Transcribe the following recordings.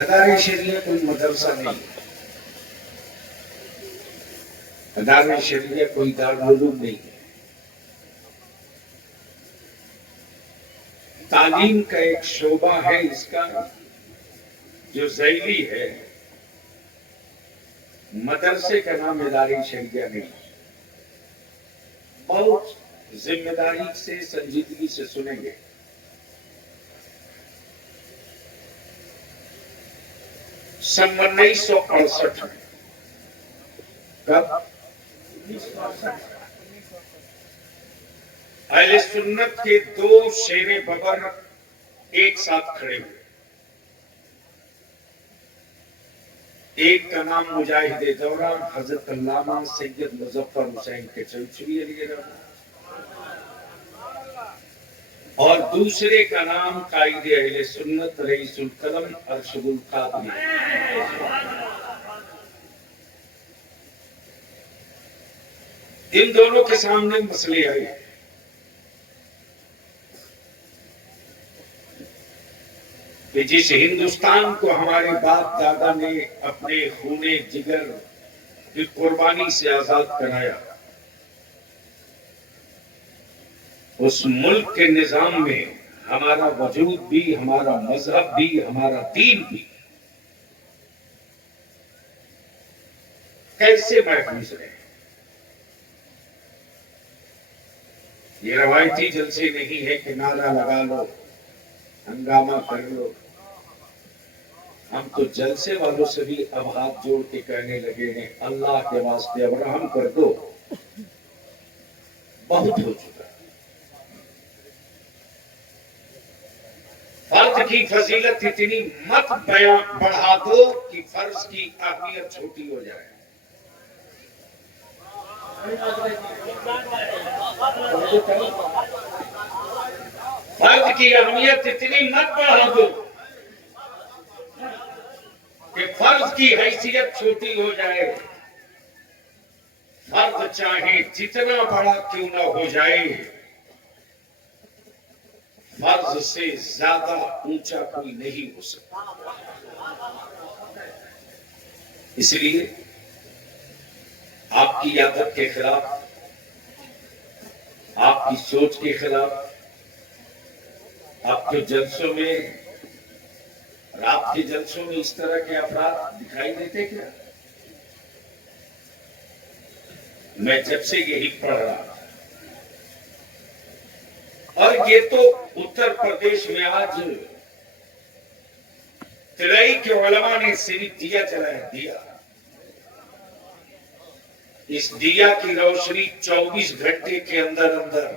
मदार शरिया कोई मदरसा नहीं, मदार शरिया कोई दारुल नहीं है। तालीम का एक शोबा है इसका जो ज़ैली है। मदरसे का नाम मदार शरिया नहीं। बहुत जिम्मेदारी से संजीदगी से सुनेंगे। सन 1968 में, कब अहले सुन्नत के दो शेरे बबर एक साथ खड़े हुए। एक का नाम मुजाहिदे दौरा हजरत अल्लामा सैयद मुजफ्फर हुसैन के चौचरी और दूसरे का नाम कायदे अहले सुन्नत रईसुल कलम अरशदुल कादरी। इन दोनों के सामने मसले आए। कि जिस हिंदुस्तान को हमारे बाप दादा ने अपने खूने जिगर की कुर्बानी से आजाद कराया, उस मुल्क के निजाम में हमारा वजूद भी, हमारा मजहब भी, हमारा दीन भी कैसे महफूज रहे। ये रवायती जलसे नहीं है कि नारा लगा लो, हंगामा कर लो। हम तो जलसे वालों से भी अब हाथ जोड़ के कहने लगे हैं, अल्लाह के वास्ते अब रहम कर दो, बहुत हो चुका। फर्ज की फजीलत इतनी मत बढ़ा दो कि फर्ज की अहमियत छोटी हो जाए। फर्ज की अहमियत इतनी मत बढ़ा दो कि फर्ज की हैसियत छोटी हो जाए। फर्ज चाहे जितना बड़ा क्यों ना हो जाए, फर्ज से ज्यादा ऊंचा कोई नहीं हो सकता। इसलिए आपकी आदत के खिलाफ, आपकी सोच के खिलाफ, आपके जलसों में, रात के जलसों में इस तरह के अपराध दिखाई देते क्या? मैं जब से यही पढ़ रहा था, और ये तो उत्तर प्रदेश में आज तिलई के उलमा ने सिर्फ दिया जलाया, दिया। इस दिया की रोशनी 24 घंटे के अंदर अंदर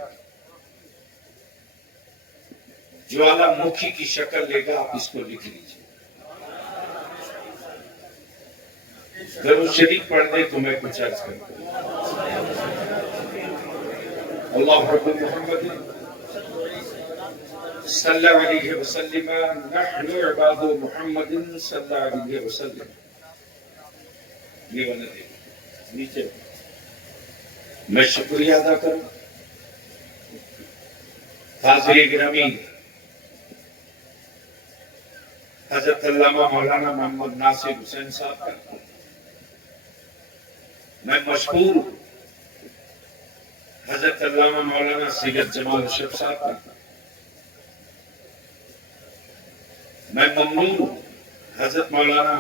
ज्वालामुखी की शक्ल लेगा। आप इसको लिख लीजिए। दरूद शरीफ पढ़ दे तो मैं कुछ अर्ज करता हूं। अल्लाह रब्बुल मुहम्मद सल्लल्लाहु अलैहि वसल्लम नहनु इबादु मुहम्मदिन सल्लल्लाहु अलैहि वसल्लम। ये वाला देखो नीचे। मैं शुक्रिया अदा करूं हाज़िर गिरामी हजरत अल्लामा मौलाना मोहम्मद नासिर हुसैन साहब का। मैं मशहूर हजरत अल्लामा मौलाना सैयद जमाल अशरफ साहब का। मैं ममनून हजरत मौलाना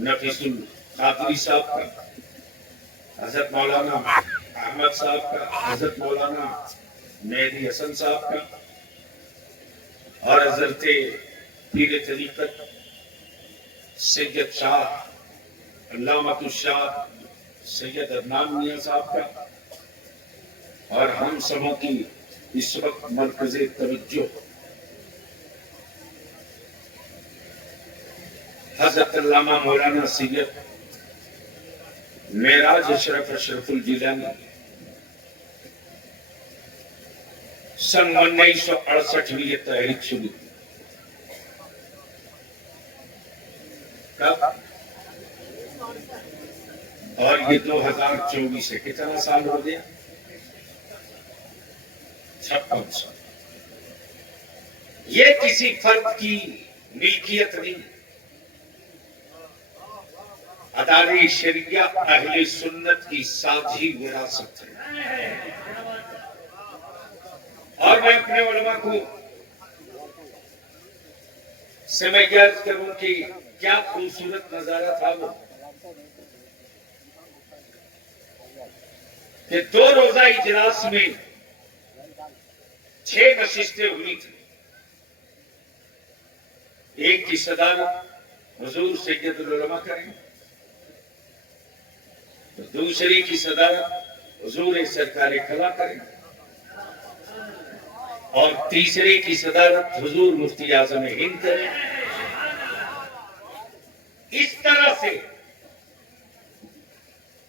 नफीसुल कादरी साहब का, हजरत मौलाना अहमद साहब का, हजरत मौलाना मेहदी हसन साहब का, और हजरत पीर तरीक़त सैयद शाह अल्लामा शाह सैयद अदनान मियां साहब का, और हम सबों की इस वक्त मरकज़े तवज्जो हजरत अल्लामा मौलाना सैयद मेराज अशरफ अशरफुल जिलानी सन 1968 में ये तहरीक शुरू की। कब? और ये 2024 है। कितना साल हो गया? 56 साल। ये किसी फर्द की मिल्कियत नहीं, अदारे शरिया अहले सुन्नत की साझी विरासत है। और मैं अपने उलमा को से मैं अर्ज करूं कि क्या खूबसूरत नजारा था वो कि 2 रोजा इजलास में 6 नशिस्तें हुई थी। एक की सदारत हुजूर सैयदुल उलमा करें, तो दूसरी की सदारत हुजूर सरकार कला करें, और तीसरे की सदारत हुजूर मुफ्ती आजम हिंद करें। इस तरह से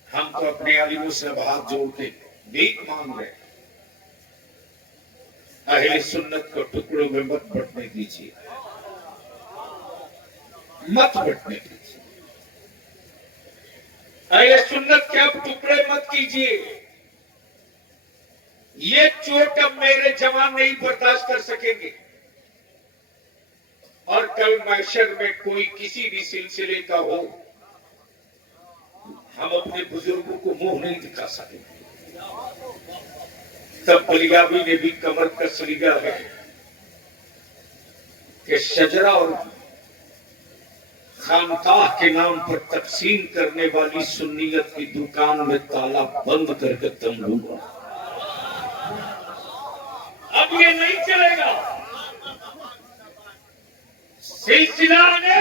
हम तो अपने आलिमों से हाथ जोड़ के भीख मांग रहे, अहले सुन्नत को टुकड़ों में मत बंटने दीजिए, मत बंटने दीजिए। अहले सुन्नत के आप टुकड़े मत कीजिए। ये चोट अब मेरे जवान नहीं बर्दाश्त कर सकेंगे, और कल महशर में कोई किसी भी सिलसिले का हो, हम अपने बुजुर्गों को मुंह नहीं दिखा सकेंगे। तब बलियाबी ने भी कमर कस लिया है कि शजरा और खानकाह के नाम पर तकसीम करने वाली सुन्नियत की दुकान में ताला बंद करके दम लूंगा। अब ये नहीं चलेगा। सिलसिला ने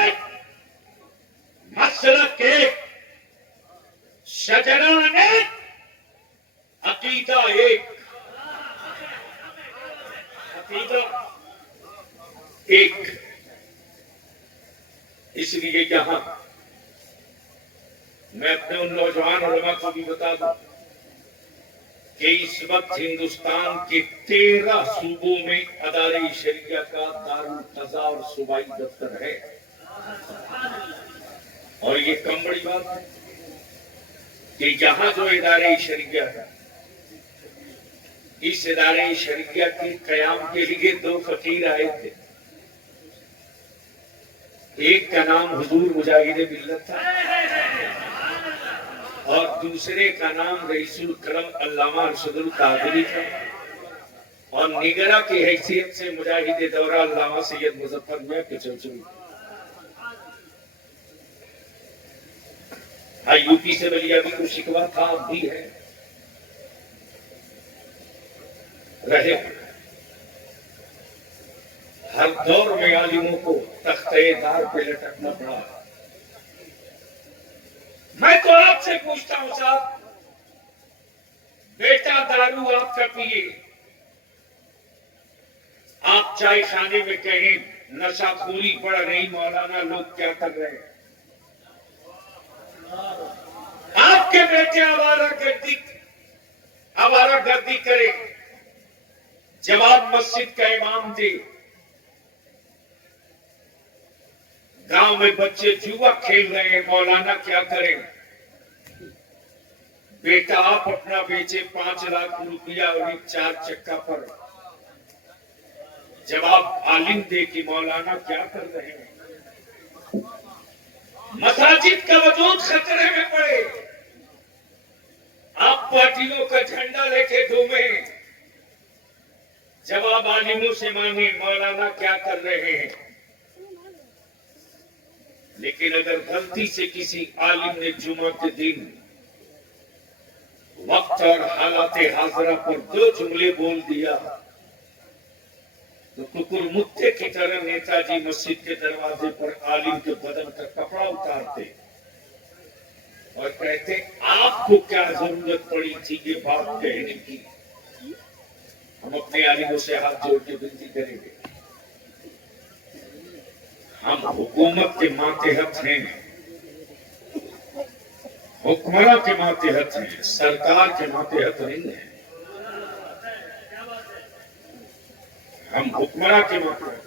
मसलक एक, शजरा ने अकीदा एक, अकीदा एक। इसलिए यहां मैं अपने उन नौजवान उलमा को भी बता दूं कि इस वक्त हिंदुस्तान के 13 सूबों में अदारे शरिया का दारुल कज़ा और सूबाई दफ्तर है। और ये कम बड़ी बात है कि यहां जो इदारे शरिया है, इस इदारे शरिया के कयाम के लिए 2 फकीर आए थे। एक का नाम हुजूर मुजाहिद मिल्लत था, और दूसरे का नाम रईसुल करम अल्लामा अरशदुल कादरी था, और निगरा की हैसियत से मुजाहिद दौरा अल्लामा सैयद मुजफ्फर मियां के चौचुरी। हाँ, यूपी से बलियाबी को शिकवा था, अब भी है, रहे। हर दौर में आलिमों को तख्ते-ए-दार पे लटकना पड़ा। मैं तो आपसे पूछता हूं साहब, बेटा दारू आपका पिए, आप चाय खाने में कहें नशाखोरी बढ़ रही मौलाना, लोग क्या कर रहे हैं? आपके बेटे आवारागर्दी करे, जवाब मस्जिद का इमाम दे, गांव में बच्चे जुआ खेल रहे हैं, मौलाना क्या करें? बेटा आप अपना बेचे 5 लाख रुपया और एक 4 चक्का पर, जवाब आलिम दे कि मौलाना क्या कर रहे हैं? मसाजिद का वजूद खतरे में पड़े, आप पार्टियों का झंडा लेके घूमे, जवाब आलिमों से मांगे मौलाना क्या कर रहे हैं? लेकिन अगर गलती से किसी आलिम ने जुमा के दिन वक्त और हालात हाजरा पर 2 जुमले बोल दिया, तो कुकुर मुत्ते की तरह नेताजी मस्जिद के दरवाजे पर आलिम के बदन का कपड़ा उतारते और कहते, आपको क्या जरूरत पड़ी थी ये बात कहने की? हम अपने आलिमों से हाथ जोड़ के विनती करेंगे, हम हुकूमत के मातहत हैं, हुक्मरान के मातहत हैं, सरकार के मातहत नहीं है। हम हुक्मरान के मातहत,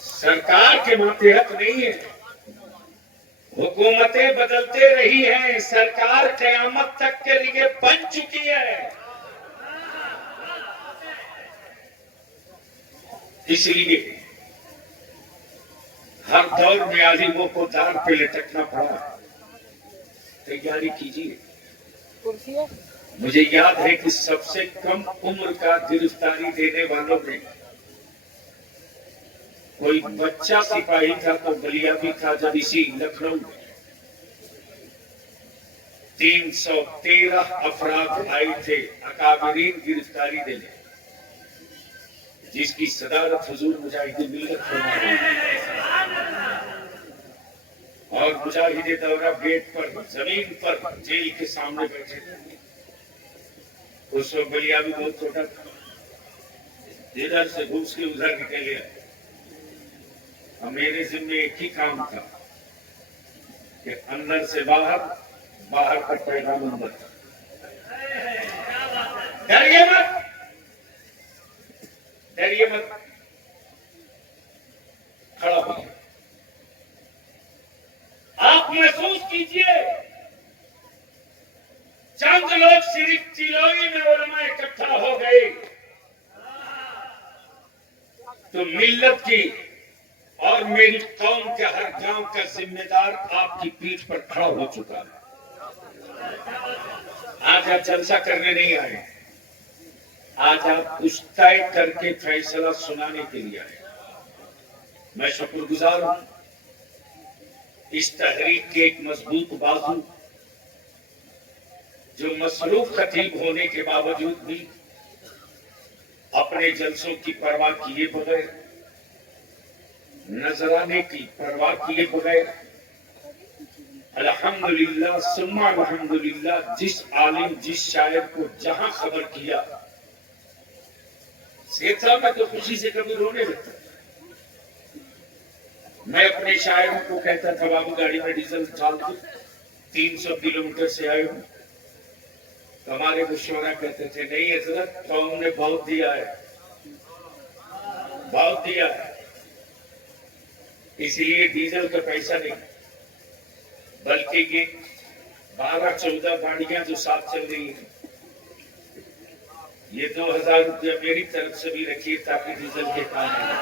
सरकार के मातहत नहीं है। हुकूमतें बदलते रही हैं, सरकार क़यामत तक के लिए बन चुकी है। इसलिए हर दौर में आलिमों को दार पे लटकना पड़ा। तैयारी कीजिए। मुझे याद है कि सबसे कम उम्र का गिरफ्तारी देने वालों में कोई बच्चा सिपाही था तो बलिया भी था। जब इसी लखनऊ में 313 अफराद आए थे अकाबरीन गिरफ्तारी देने, जिसकी सदारत हुजूर मुजाहिदीन मिल्लत फरमा रहे हैं। और मुजाहिदे दौरा गेट पर जमीन पर जेल के सामने बैठे थे। उस वक्त बलिया भी बहुत छोटा था, इधर से घुस के उधर निकल गया। और मेरे जिम्मे एक ही काम था कि अंदर से बाहर, बाहर का पैगाम अंदर। डरिए मत, डरिए मत, खड़ा हो। आप महसूस कीजिए, चंद लोग सिर्फ चिलौनी में उलमा इकट्ठा हो गए तो मिल्लत की और मेरी कौम के हर गांव का जिम्मेदार आपकी पीठ पर खड़ा हो चुका है। आज आप जलसा करने नहीं आए, आज आप कुछ तय करके फैसला सुनाने के लिए आए। मैं शुक्रगुजार हूं इस तहरीक के एक मजबूत बाजू, जो मसरूफ खतीब होने के बावजूद भी अपने जलसों की परवाह किए बगैर, नजराने की परवाह किए बगैर, अल्हम्दुलिल्लाह सुम्मा अल्हम्दुलिल्लाह, जिस आलिम जिस शायर को जहां खबर किया, सेठा में तो खुशी से कभी रोने लगता। मैं अपने शायरों को कहता था, बाबू गाड़ी में डीजल डाल दो, 300 किलोमीटर से आए हूं। तो हमारे मुशवरा कहते थे, नहीं हजरत, कौम ने बहुत दिया है, बहुत दिया है, इसलिए डीजल का पैसा नहीं, बल्कि ये 12-14 गाड़ियां जो साथ चल रही है, ये 2000 रुपया मेरी तरफ से भी रखिए ताकि डीजल के काम आए।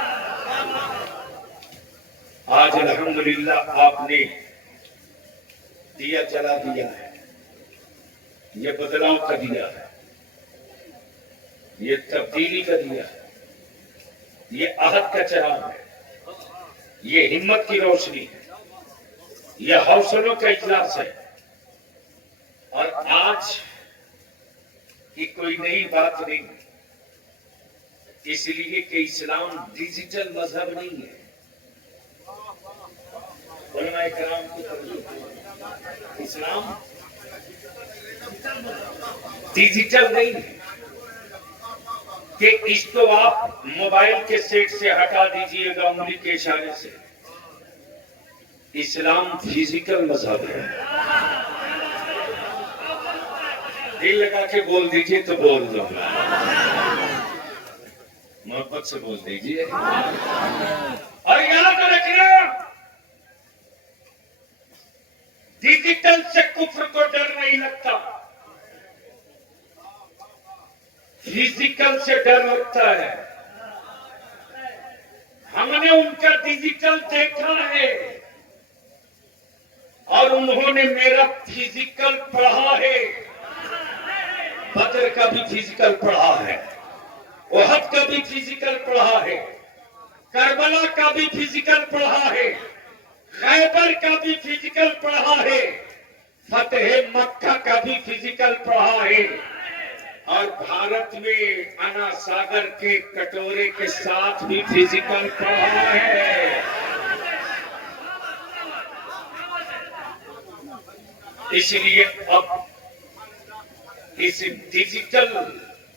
आज अल्हम्दुलिल्लाह आपने दिया जला दिया है, ये बदलाव का दिया है, ये तब्दीली का दिया है, ये आहद का चराग है, ये हिम्मत की रोशनी है, ये हौसलों का इजलास है। और आज की कोई नई बात नहीं, इसलिए कि इस्लाम डिजिटल मजहब नहीं है। उलमाए किराम की इस्लाम डिजिटल नहीं है कि इसको आप मोबाइल के सेट से हटा दीजिएगा उंगली के इशारे से। इस्लाम फिजिकल मजहब है। दिल लगा के बोल दीजिए तो बोल दो, मोहब्बत से बोल दीजिए। और याद रखना, डिजिटल से कुफ्र को डर नहीं लगता, फिजिकल से डर लगता है। हमने उनका डिजिटल देखा है और उन्होंने मेरा फिजिकल पढ़ा है। बदर का भी फिजिकल पढ़ा है, ओहद का भी फिजिकल पढ़ा है, करबला का भी फिजिकल पढ़ा है, खैबर का भी फिजिकल पढ़ा है, फतेह मक्का का भी फिजिकल पढ़ा है, और भारत में अना सागर के कटोरे के साथ भी फिजिकल पढ़ा है। इसलिए अब इस डिजिटल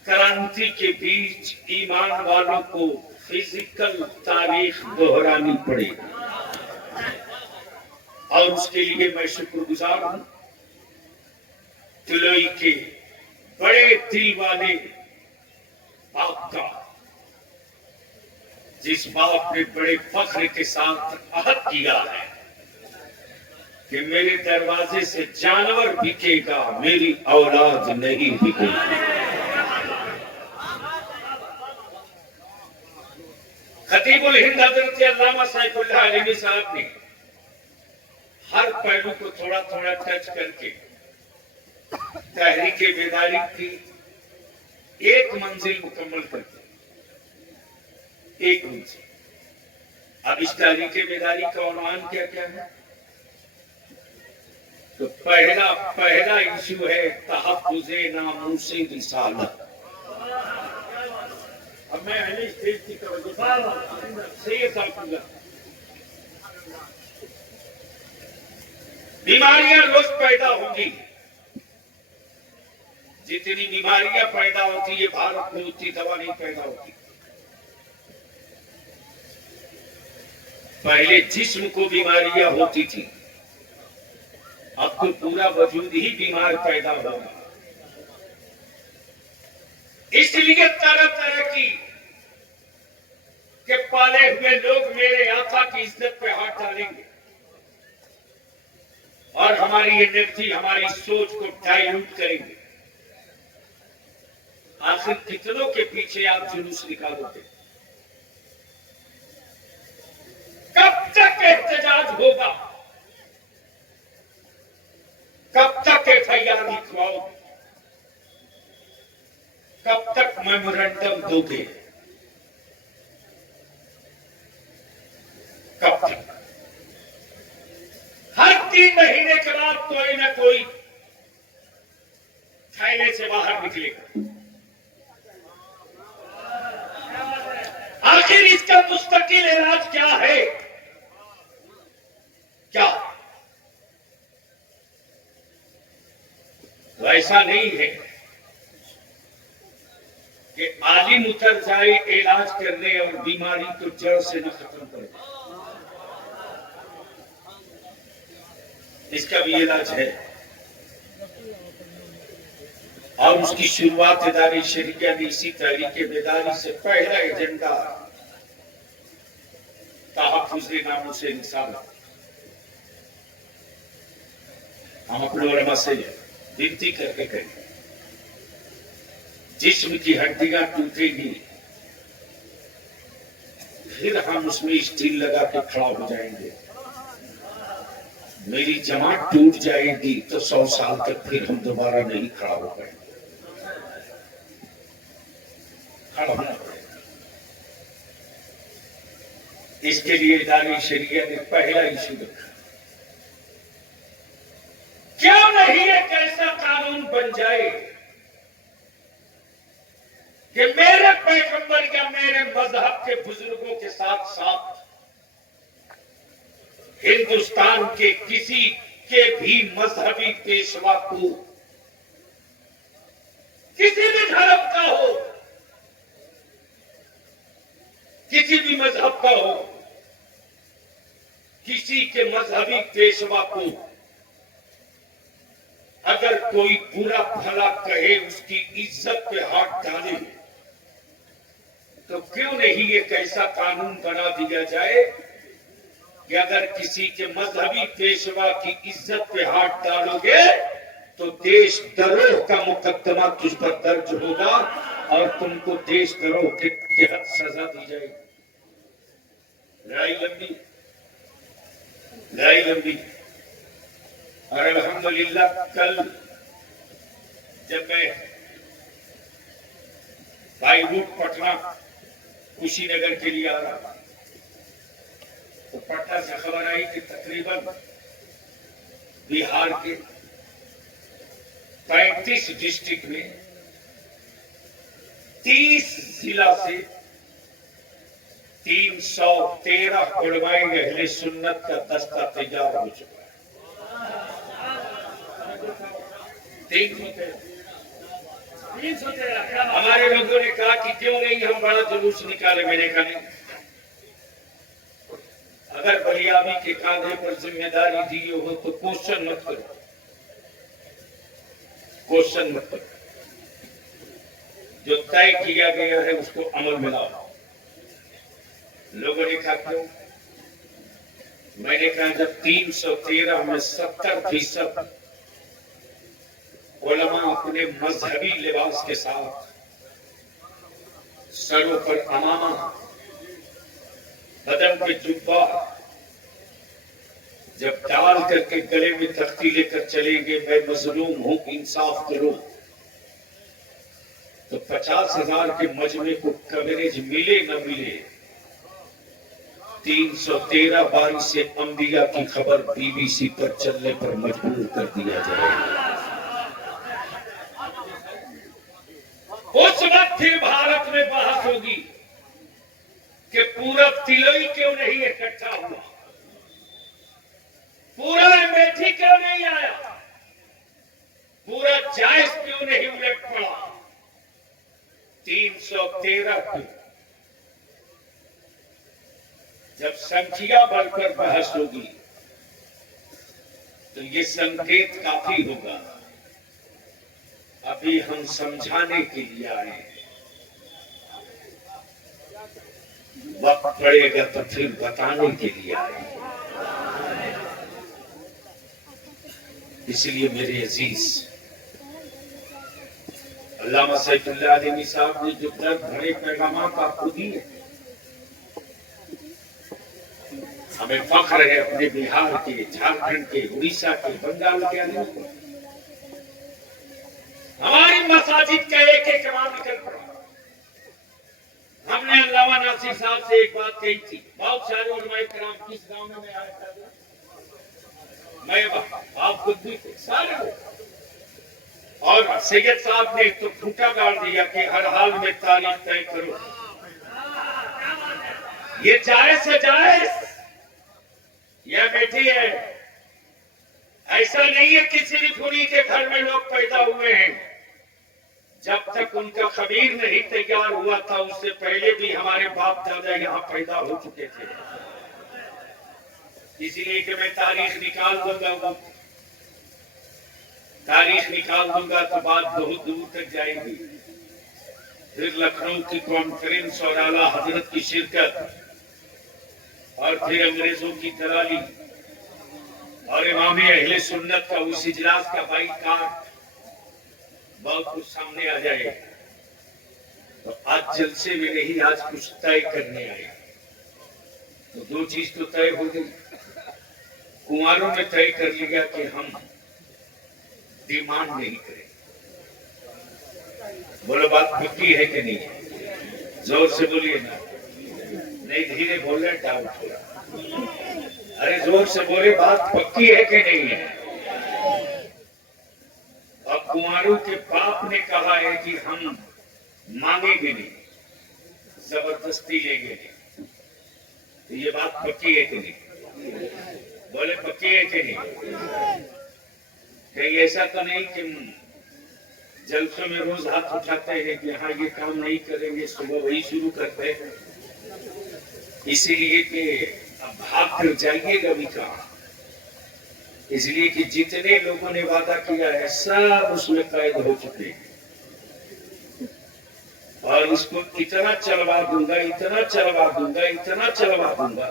क्रांति के बीच ईमान वालों को फिजिकल तारीख दोहरानी पड़ेगी। और उसके लिए मैं शुक्रगुजार हूं तुलई के बड़े दिल वाले बाप का, जिस बाप ने बड़े फख्र के साथ अहद किया है कि मेरे दरवाजे से जानवर बिकेगा, मेरी औलाद नहीं बिकेगी। खतीबुल हिंद हजरत अल्लामा सैफुल्लाह अलवी साहब ने हर पहलू को थोड़ा थोड़ा टच करके तहरीक बेदारी की एक मंजिल मुकम्मल कर दी। एक मंजिल। अब इस तहरीक बेदारी का उन्वान क्या क्या है? तो पहला इशू है तहफ्फुज़े नामूसे रिसालत। अब मैं अहले स्टेज की तवज्जो से ये समझूंगा। बीमारियां रोज पैदा होंगी। जितनी बीमारियां पैदा होती है भारत में उतनी दवा नहीं पैदा होती। पहले जिस्म को बीमारियां होती थी, अब तो पूरा वजूद ही बीमार पैदा होगा। इसलिए तरह तरह की के पाले हुए लोग मेरे आका की इज्जत पे हाथ डालेंगे और हमारी एनर्जी, हमारी सोच को डाइल्यूट करेंगे। आखिर कितनों के पीछे आप जुलूस निकालोगे? कब तक एहतजाज होगा? कब तक एफआईआर लिखवाओगे? कब तक मेमोरेंडम दोगे? कब तक? हर 3 महीने के बाद कोई ना कोई थैले से बाहर निकलेगा। आखिर इसका मुस्तकिल इलाज क्या है? क्या तो ऐसा नहीं है कि आलिम उतर जाए इलाज करने और बीमारी को जड़ से न खत्म करे। इसका भी इलाज है और उसकी शुरुआत इदारे शरीयत ने इसी तहरीक बेदारी से पहला एजेंडा तहफ्फुज़े नामूसे रिसालत। हम अपने उलमा से विनती करके कहें, जिस्म की हड्डियां टूटेगी फिर हम उसमें स्टील लगा के खड़ा हो जाएंगे। मेरी जमात टूट जाएगी तो 100 साल तक फिर हम दोबारा नहीं खड़ा हो पाएंगे। खड़ा होना पड़ेगा। इसके लिए इदारे शरीयत ने पहला इशू रखा। क्यों नहीं एक ऐसा कानून बन जाए कि मेरे पैगंबर या मेरे मजहब के बुजुर्गों के साथ साथ हिंदुस्तान के किसी के भी मजहबी पेशवा को, किसी भी धर्म का हो, किसी भी मजहब का हो, किसी के मजहबी पेशवा को अगर कोई बुरा भला कहे, उसकी इज्जत पे हाथ डाले, तो क्यों नहीं एक ऐसा कानून बना दिया जाए कि अगर किसी के मजहबी पेशवा की इज्जत पे हाथ डालोगे तो देशद्रोह का मुकदमा तुझ पर दर्ज होगा और तुमको देशद्रोह के तहत सजा दी जाएगी। लड़ाई लंबी। और अल्हम्दुलिल्लाह कल जब मैं बाई रूट पटना कुशीनगर के लिए आ रहा था तो पटना से खबर आई कि तकरीबन बिहार के 35 डिस्ट्रिक्ट में 30 जिला से 313 उलमाए अहले सुन्नत का दस्ता तैयार हो चुका है। हमारे लोगों ने कहा कि क्यों नहीं हम बड़ा जुलूस निकाले। मैंने कहा नहीं, अगर बलियाबी के कांधे पर जिम्मेदारी दी हो तो क्वेश्चन मत करो। जो तय किया गया है उसको अमल में लाओ। लोगों ने कहा क्यों? मैंने कहा जब 313 में 70% उलमा अपने मजहबी लिबास के साथ सरों पर अमामा बदन पे जुब्बा जब डाल करके गले में तख्ती लेकर चलेंगे, मैं मजलूम हूं इंसाफ करो, तो 50,000 के मजमे को कवरेज मिले न मिले, 313 बार से अंबिया की खबर बीबीसी पर चलने पर मजबूर कर दिया जाएगा। उस वक्त ही भारत में बहस होगी कि पूरा तिलोई क्यों नहीं इकट्ठा हुआ, पूरा अमेठी क्यों नहीं आया, पूरा जायज क्यों नहीं उलट पड़ा, 313 क्यों। जब संख्या बढ़कर बहस होगी तो ये संकेत काफी होगा, अभी हम समझाने के लिए आए, वक्त पड़ेगा तो फिर बताने के लिए आए। इसलिए मेरे अजीज, अल्लामा सैफुल्लाह अली साहब ने जो दर्द भरे पैगामात आपको दिए, हमें फख्र है अपने बिहार के, झारखंड के, उड़ीसा के, बंगाल के आदमियों को। हमारी मसाजिद का एक एक इमाम निकल पड़ा। हमने अल्लामा नासिर साहब से एक बात कही थी, बहुत सारे उलमाए किराम किस गांव में मैं आया था, मैं आप खुद भी थे सारे, और सैयद साहब ने तो फूटा गाड़ दिया कि हर हाल में तारीख तय करो। ये जायज से जायज, यह बेटी है, ऐसा नहीं है किसी भी खुदी के घर में लोग पैदा हुए हैं, जब तक उनका खमीर नहीं तैयार हुआ था उससे पहले भी हमारे बाप दादा यहाँ पैदा हो चुके थे। इसलिए कि मैं तारीख निकाल दूंगा, तारीख निकाल दूंगा तो बात बहुत दूर तक जाएगी। फिर लखनऊ की कॉन्फ्रेंस और आला हजरत की शिरकत, और फिर अंग्रेजों की दलाली, और इमाम अहले सुन्नत का उस इजलास का बाइकाट, बहुत कुछ सामने आ जाए। तो आज जलसे में नहीं, आज कुछ तय करने आए। तो दो चीज तो तय हो गई, कुंवारों ने तय कर लिया कि हम डिमांड नहीं करें। बोलो बात पक्की है कि नहीं, जोर से बोलिए ना, नहीं धीरे बोल रहे डाउट हो रहा, अरे जोर से बोले बात पक्की है कि नहीं है। और कुंवारों के बाप ने कहा है कि हम मांगेंगे नहीं, जबरदस्ती लेंगे नहीं, तो ये बात पक्की है कि नहीं, बोले पक्की है कि नहीं। कहीं ऐसा तो नहीं कि जलसों में रोज हाथ उठाते हैं कि हाँ ये काम नहीं करेंगे, सुबह वही शुरू करते हैं, इसीलिए कि अब भाग कर जाइएगा भी कहा, इसलिए कि जितने लोगों ने वादा किया है सब उसमें कैद हो चुके हैं, और इसको इतना चलवा दूंगा, इतना चलवा दूंगा, इतना चलवा दूंगा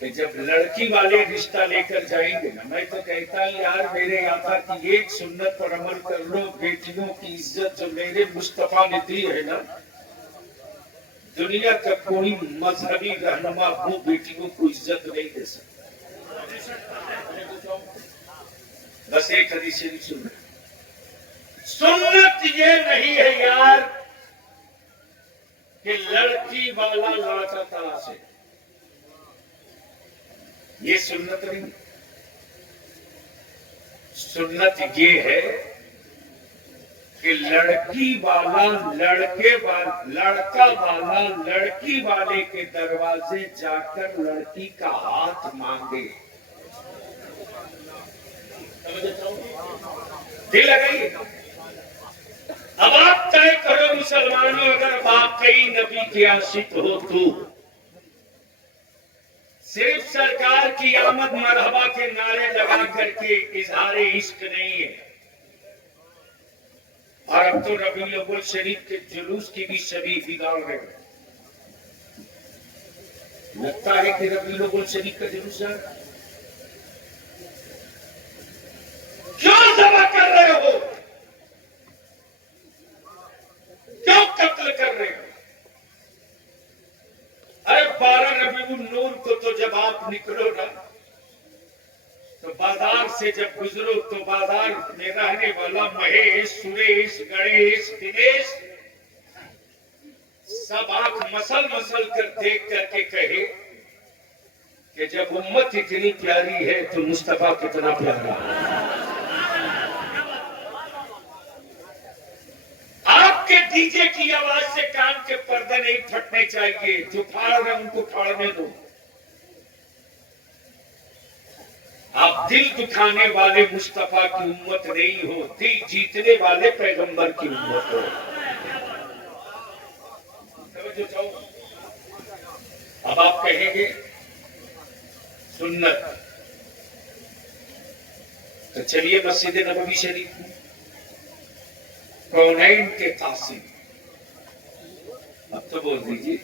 कि जब लड़की वाले रिश्ता लेकर जाएंगे ना, मैं तो कहता यार मेरे आका की एक सुन्नत पर अमल कर लो, बेटियों की इज्जत जो मेरे मुस्तफा ने दी है ना, दुनिया का कोई मजहबी रहनुमा वो बेटियों को इज्जत नहीं दे सकता। बस एक हदीस शरीफ सुन, सुन्नत ये नहीं है यार कि लड़की वाला लड़का तलाशे, ये सुन्नत नहीं। सुन्नत ये है कि लड़की वाला लड़के वाला, लड़का वाला लड़की वाले के दरवाजे जाकर लड़की का हाथ मांगे। दिल लगाइए। अब आप तय करो मुसलमानों, अगर वाकई नबी के आशिक हो तो सिर्फ सरकार की आमद मरहबा के नारे लगा करके इजहारे इश्क नहीं है। और अब तो रबीउल अव्वल शरीफ के जुलूस की भी सभी बिगाड़ रहे हैं। लगता है कि रबीउल अव्वल शरीफ का जुलूस है, क्यों जमा कर रहे हो, क्यों कत्ल कर रहे हो। 12 रबीउल नूर को तो जब आप निकलो ना, तो बाजार से जब गुजरो तो बाजार में रहने वाला महेश, सुरेश, गणेश, दिनेश सब आंख मसल मसल कर देख करके कहे कि जब उम्मत इतनी प्यारी है तो मुस्तफा कितना प्यारा है। आपके डीजे की आवाज से कान के पर्दे नहीं फटने चाहिए। जो फाड़ रहे उनको फाड़ने दो। आप दिल दुखाने वाले मुस्तफा की उम्मत नहीं हो, दिल जीतने वाले पैगंबर की उम्मत हो। अब आप कहेंगे सुन्नत, तो चलिए मस्जिद नबवी शरीफ में कौनैन के कासिम, अब तो बोल दीजिए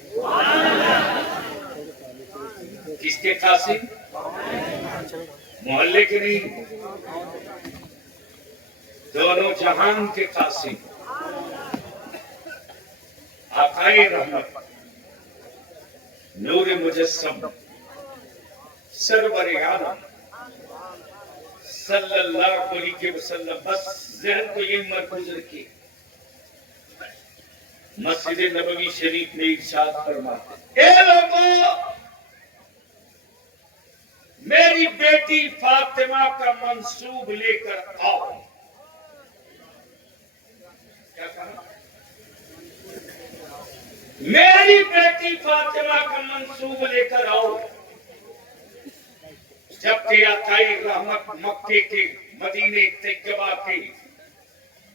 किसके कासिम? मोहल्ले के नहीं, दोनों जहान के कासिम आकाए रहमत नूर मुजस्सम सरवर आलम सल्लल्लाहु अलैहि वसल्लम। बस ज़हन को ये मरकूज रखिए। मस्जिद नबवी शरीफ में इरशाद फरमाते, ए लोगों, मेरी बेटी फातिमा का मंसूब लेकर आओ। क्या कहा? मेरी बेटी फातिमा का मंसूब लेकर आओ। जबकि आकाए रहमत मक्के के, मदीने तैयबा के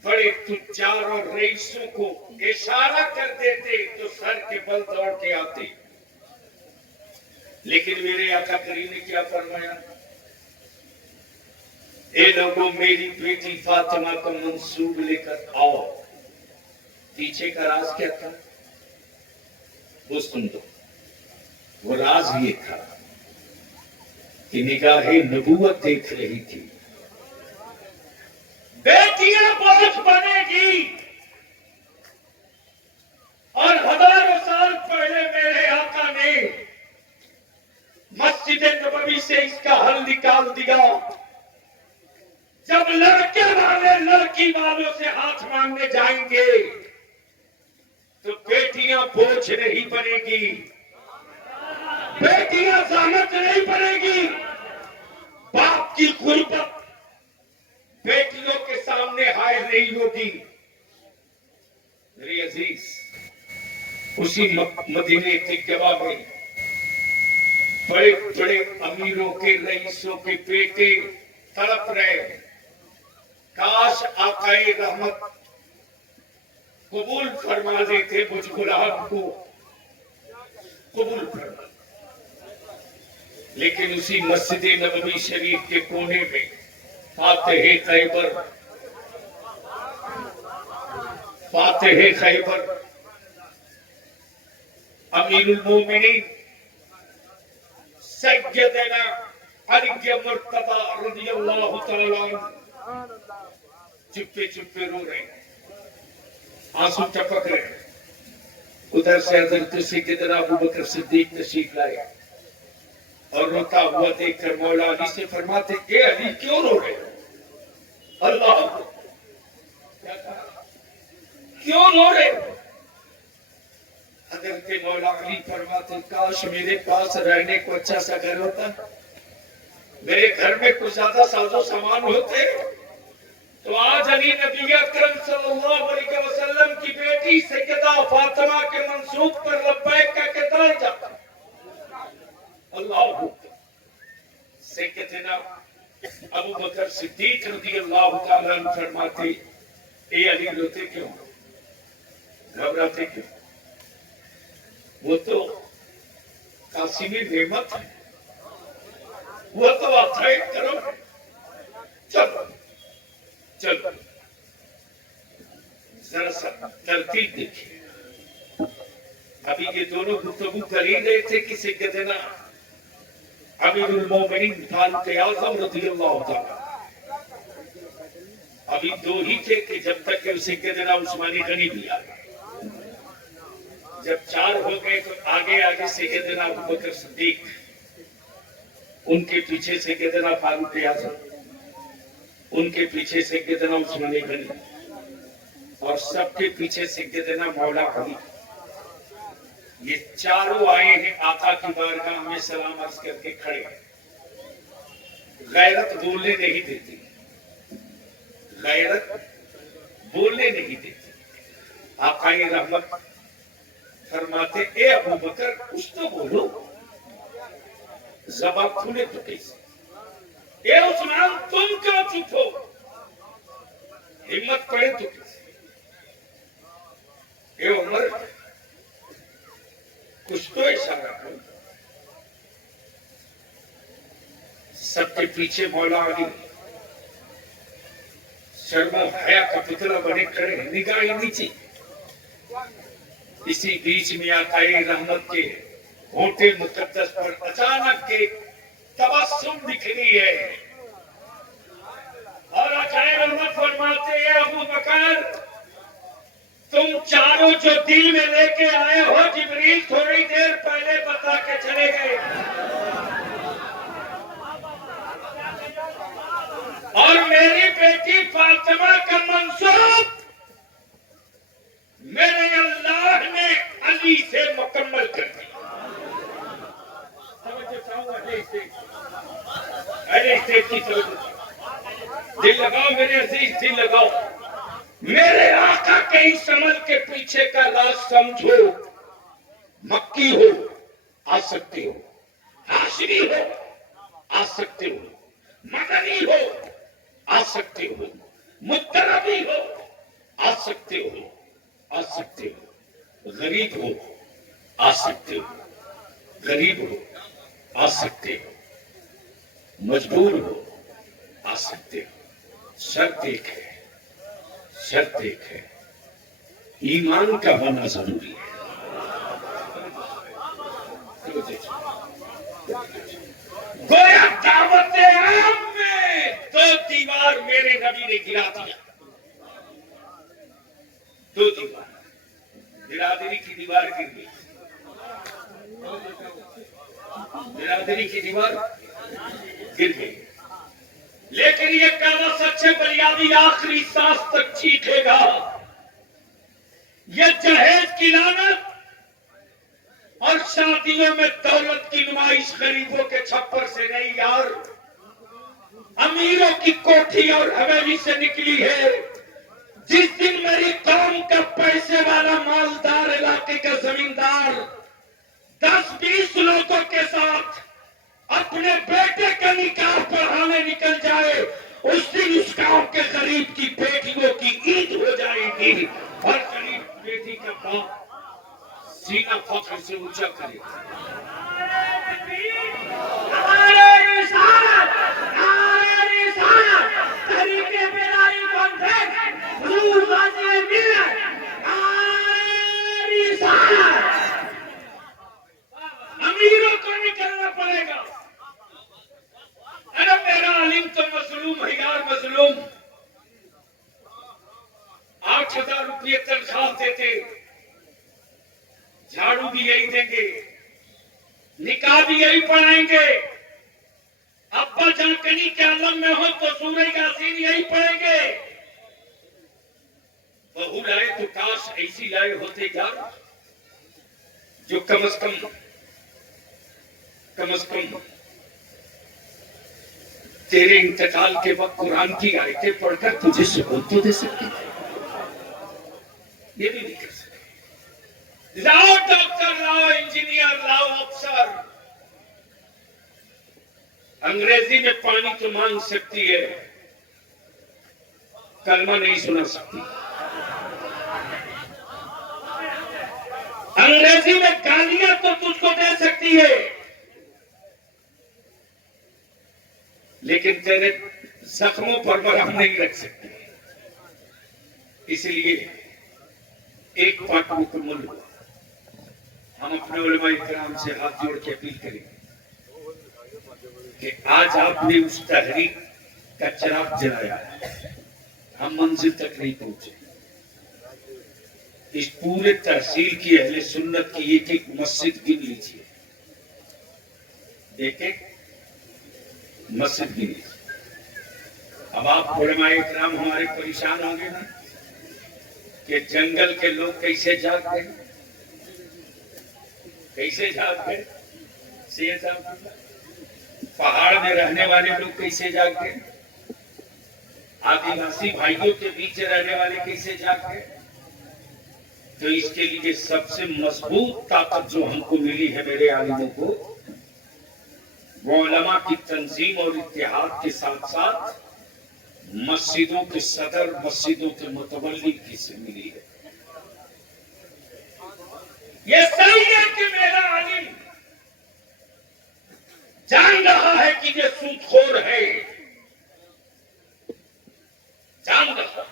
बड़े तुज्जार और रईसों को इशारा कर देते तो सर के बल दौड़ के आते। लेकिन मेरे आका करीम ने क्या फरमाया? ए लोगों, मेरी बेटी फातिमा का मंसूब लेकर आओ। पीछे का राज क्या था वो सुन दो। वो राज ये था कि निगाहे नबूवत देख रही थी, बेटियां बोझ बनेगी। और हजारों साल पहले मेरे आका ने मस्जिद नबवी से इसका हल निकाल दिया। जब लड़के वाले लड़की वालों से हाथ मांगने जाएंगे तो बेटियां बोझ नहीं बनेगी, बेटियां ज़हमत नहीं बनेगी। बाप की गुर्बत बेटियों के सामने हायर नहीं होगी। मेरे अजीज, उसी मदीने तैयबा में बड़े बड़े अमीरों के, रईसों के बेटे तड़प रहे। काश आकाए रहमत कबूल फरमा देते मुझ गुलाम को, कबूल फरमा। लेकिन उसी मस्जिद नबवी शरीफ के कोने में फातिह खैबर, फातिह खैबर अमीरुल मोमिनीन सैयदना अली मुर्तज़ा रज़ियल्लाहु तआला चुप्पे चुप्पे रो रहे, आंसू टपक रहे। उधर से हज़रत सैयदना अबू बकर सिद्दीक तशरीफ लाए और रोता हुआ देखकर मौला अली से फरमाते, ए अली क्यों रो रहे हो? अल्लाह, क्या कहा? क्यों रो रहे हो? हज़रत मौला अली फरमाते, काश मेरे पास रहने को अच्छा सा घर होता, मेरे घर में कुछ ज्यादा साजो सामान होते तो आज अली नबी अकरम सल्लल्लाहु अलैहि वसल्लम की बेटी सैयदा फातिमा के मंसूब पर लब्बैक का किताब जाता। अल्लाह, सैयदना अबू बकर सिद्दीक रज़ियल्लाहु तआला अन्हु फरमाते, ए अली रोते क्यों, घबराते क्यों? वो तो कासिमी नेमत है, वो तो अथाई करो। चलो चलो जरा सा तरतीब देखिए। अभी ये दोनों गुफ्तगू कर ही रहे थे कि सैयदना अमीरुल मोमिनीन फारूक आज़म रज़ियल्लाहु तआला, अभी दो ही थे कि जब तक कि सैयदना उस्मान गनी भी आ गए। जब 4 हो गए तो आगे आगे सैयदना अबू बकर सिद्दीक, उनके पीछे सैयदना फारूक आज़म, उनके पीछे सैयदना उस्मान गनी और सबके पीछे सैयदना मौला अली। ये चारों आए हैं आका की बारगाह में सलाम अर्ज करके खड़े। गैरत बोलने नहीं देती, गैरत बोलने नहीं देती। आका ये रहमत फरमाते, ए अबू बकर कुछ तो बोलो, ज़बान खुले तो कैसे। ए उस्मान तुम क्यों चुप हो, हिम्मत पड़े तो कैसे। ए उमर कुछ तो इशारा करो। सबके पीछे मौला अली शर्मा हया का पुतला बने खड़े हैं, निगाहें नीचे। इसी बीच में आकाए रहमत के होठे मुकद्दस पर अचानक के तबस्सुम दिख रही है और आकाए रहमत फरमाते हैं, अबू बकर तुम चारों जो दिल में लेके आए हो, जिब्रील थोड़ी देर पहले बता के चले गए और मेरी बेटी फातिमा का मंसूब मेरे अल्लाह ने अली से मुकम्मल कर दिया। अरे दिल लगाओ मेरे अजीज, दिल लगाओ। मेरे आका के इस अमल के पीछे का राज समझो। मक्की हो आ सकते हो, हाशमी हो आ सकते हो, मदनी हो आ सकते हो, मुत्तरबी हो आ सकते हो, आ सकते हो, गरीब हो आ सकते हो, गरीब हो आ सकते हो, मजबूर हो आ सकते हो। शर्त एक है, शर्त एक है, ईमान का होना जरूरी है। गोया दावत आम में 2 दीवार मेरे नबी ने गिरा दिया। 2 दीवार, बिरादरी की दीवार गिर गई, बिरादरी की दीवार गिर गई। लेकिन ये कहावत सच्चे बुनियादी आखिरी सांस तक चीखेगा। ये जहेज की लानत और शादियों में दौलत की नुमाइश गरीबों के छप्पर से नहीं यार, अमीरों की कोठी और हवेली से निकली है। जिस दिन मेरी कौम का पैसे वाला मालदार इलाके का जमींदार 10-20 लोगों के साथ अपने बेटे का निकाह पढ़ाने निकल जाए, उस दिन उस गांव के गरीब की बेटियों की ईद हो जाएगी और गरीब बेटी का बाप सीना फख्र से ऊंचा करेगा। अमीरों को निकलना पड़ेगा। अरे मेरा अलीम तो मजलूम है यार, मजलूम। 8,000 रुपये तनख्वाह देते, झाड़ू भी यही देंगे, निकाह भी यही पढ़ाएंगे, अब्बा जानकनी के आलम में हो तो सूरह यासीन यही पढ़ेंगे। बहू लाए तो काश ऐसी लाए होते यार, जो कम से कम तेरे इंतकाल के वक्त कुरान की आयतें पढ़कर तुझे सुकून तो दे सकती है। ये भी नहीं कर सकते। लाओ डॉक्टर, लाओ इंजीनियर, लाओ अफसर, अंग्रेजी में पानी तो मांग सकती है, कलमा नहीं सुना सकती। अंग्रेजी में गालियां तो तुझको दे सकती है, लेकिन तेरे जख्मों पर मरहम नहीं रख सकती। इसलिए एक बात मुकम्मल हुआ, हम अपने उलमा इकराम से हाथ जोड़ के अपील करेंगे कि आज आपने उस तहरीक का चिराग जलाया है, हम मंजिल तक नहीं पहुंचे। इस पूरे तहसील की अहले सुन्नत की एक एक मस्जिद गिन लीजिए, एक एक मस्जिद गिन लीजिए। अब आप उलमाए इकराम हमारे परेशान होंगे ना कि जंगल के लोग कैसे जाग गए, कैसे जाग गए, शेर साहब पहाड़ में रहने वाले लोग कैसे जाग गए, आदिवासी भाइयों के बीच रहने वाले कैसे जाग गए। तो इसके लिए सबसे मजबूत ताकत जो हमको मिली है मेरे आलिमों को, वो उलमा की तंजीम और इत्तेहाद के साथ साथ मस्जिदों के सदर, मस्जिदों के मुतवल्ली की से मिली है। ये सही है कि मेरा आलिम जान रहा है कि ये सूदखोर है, जान रहा,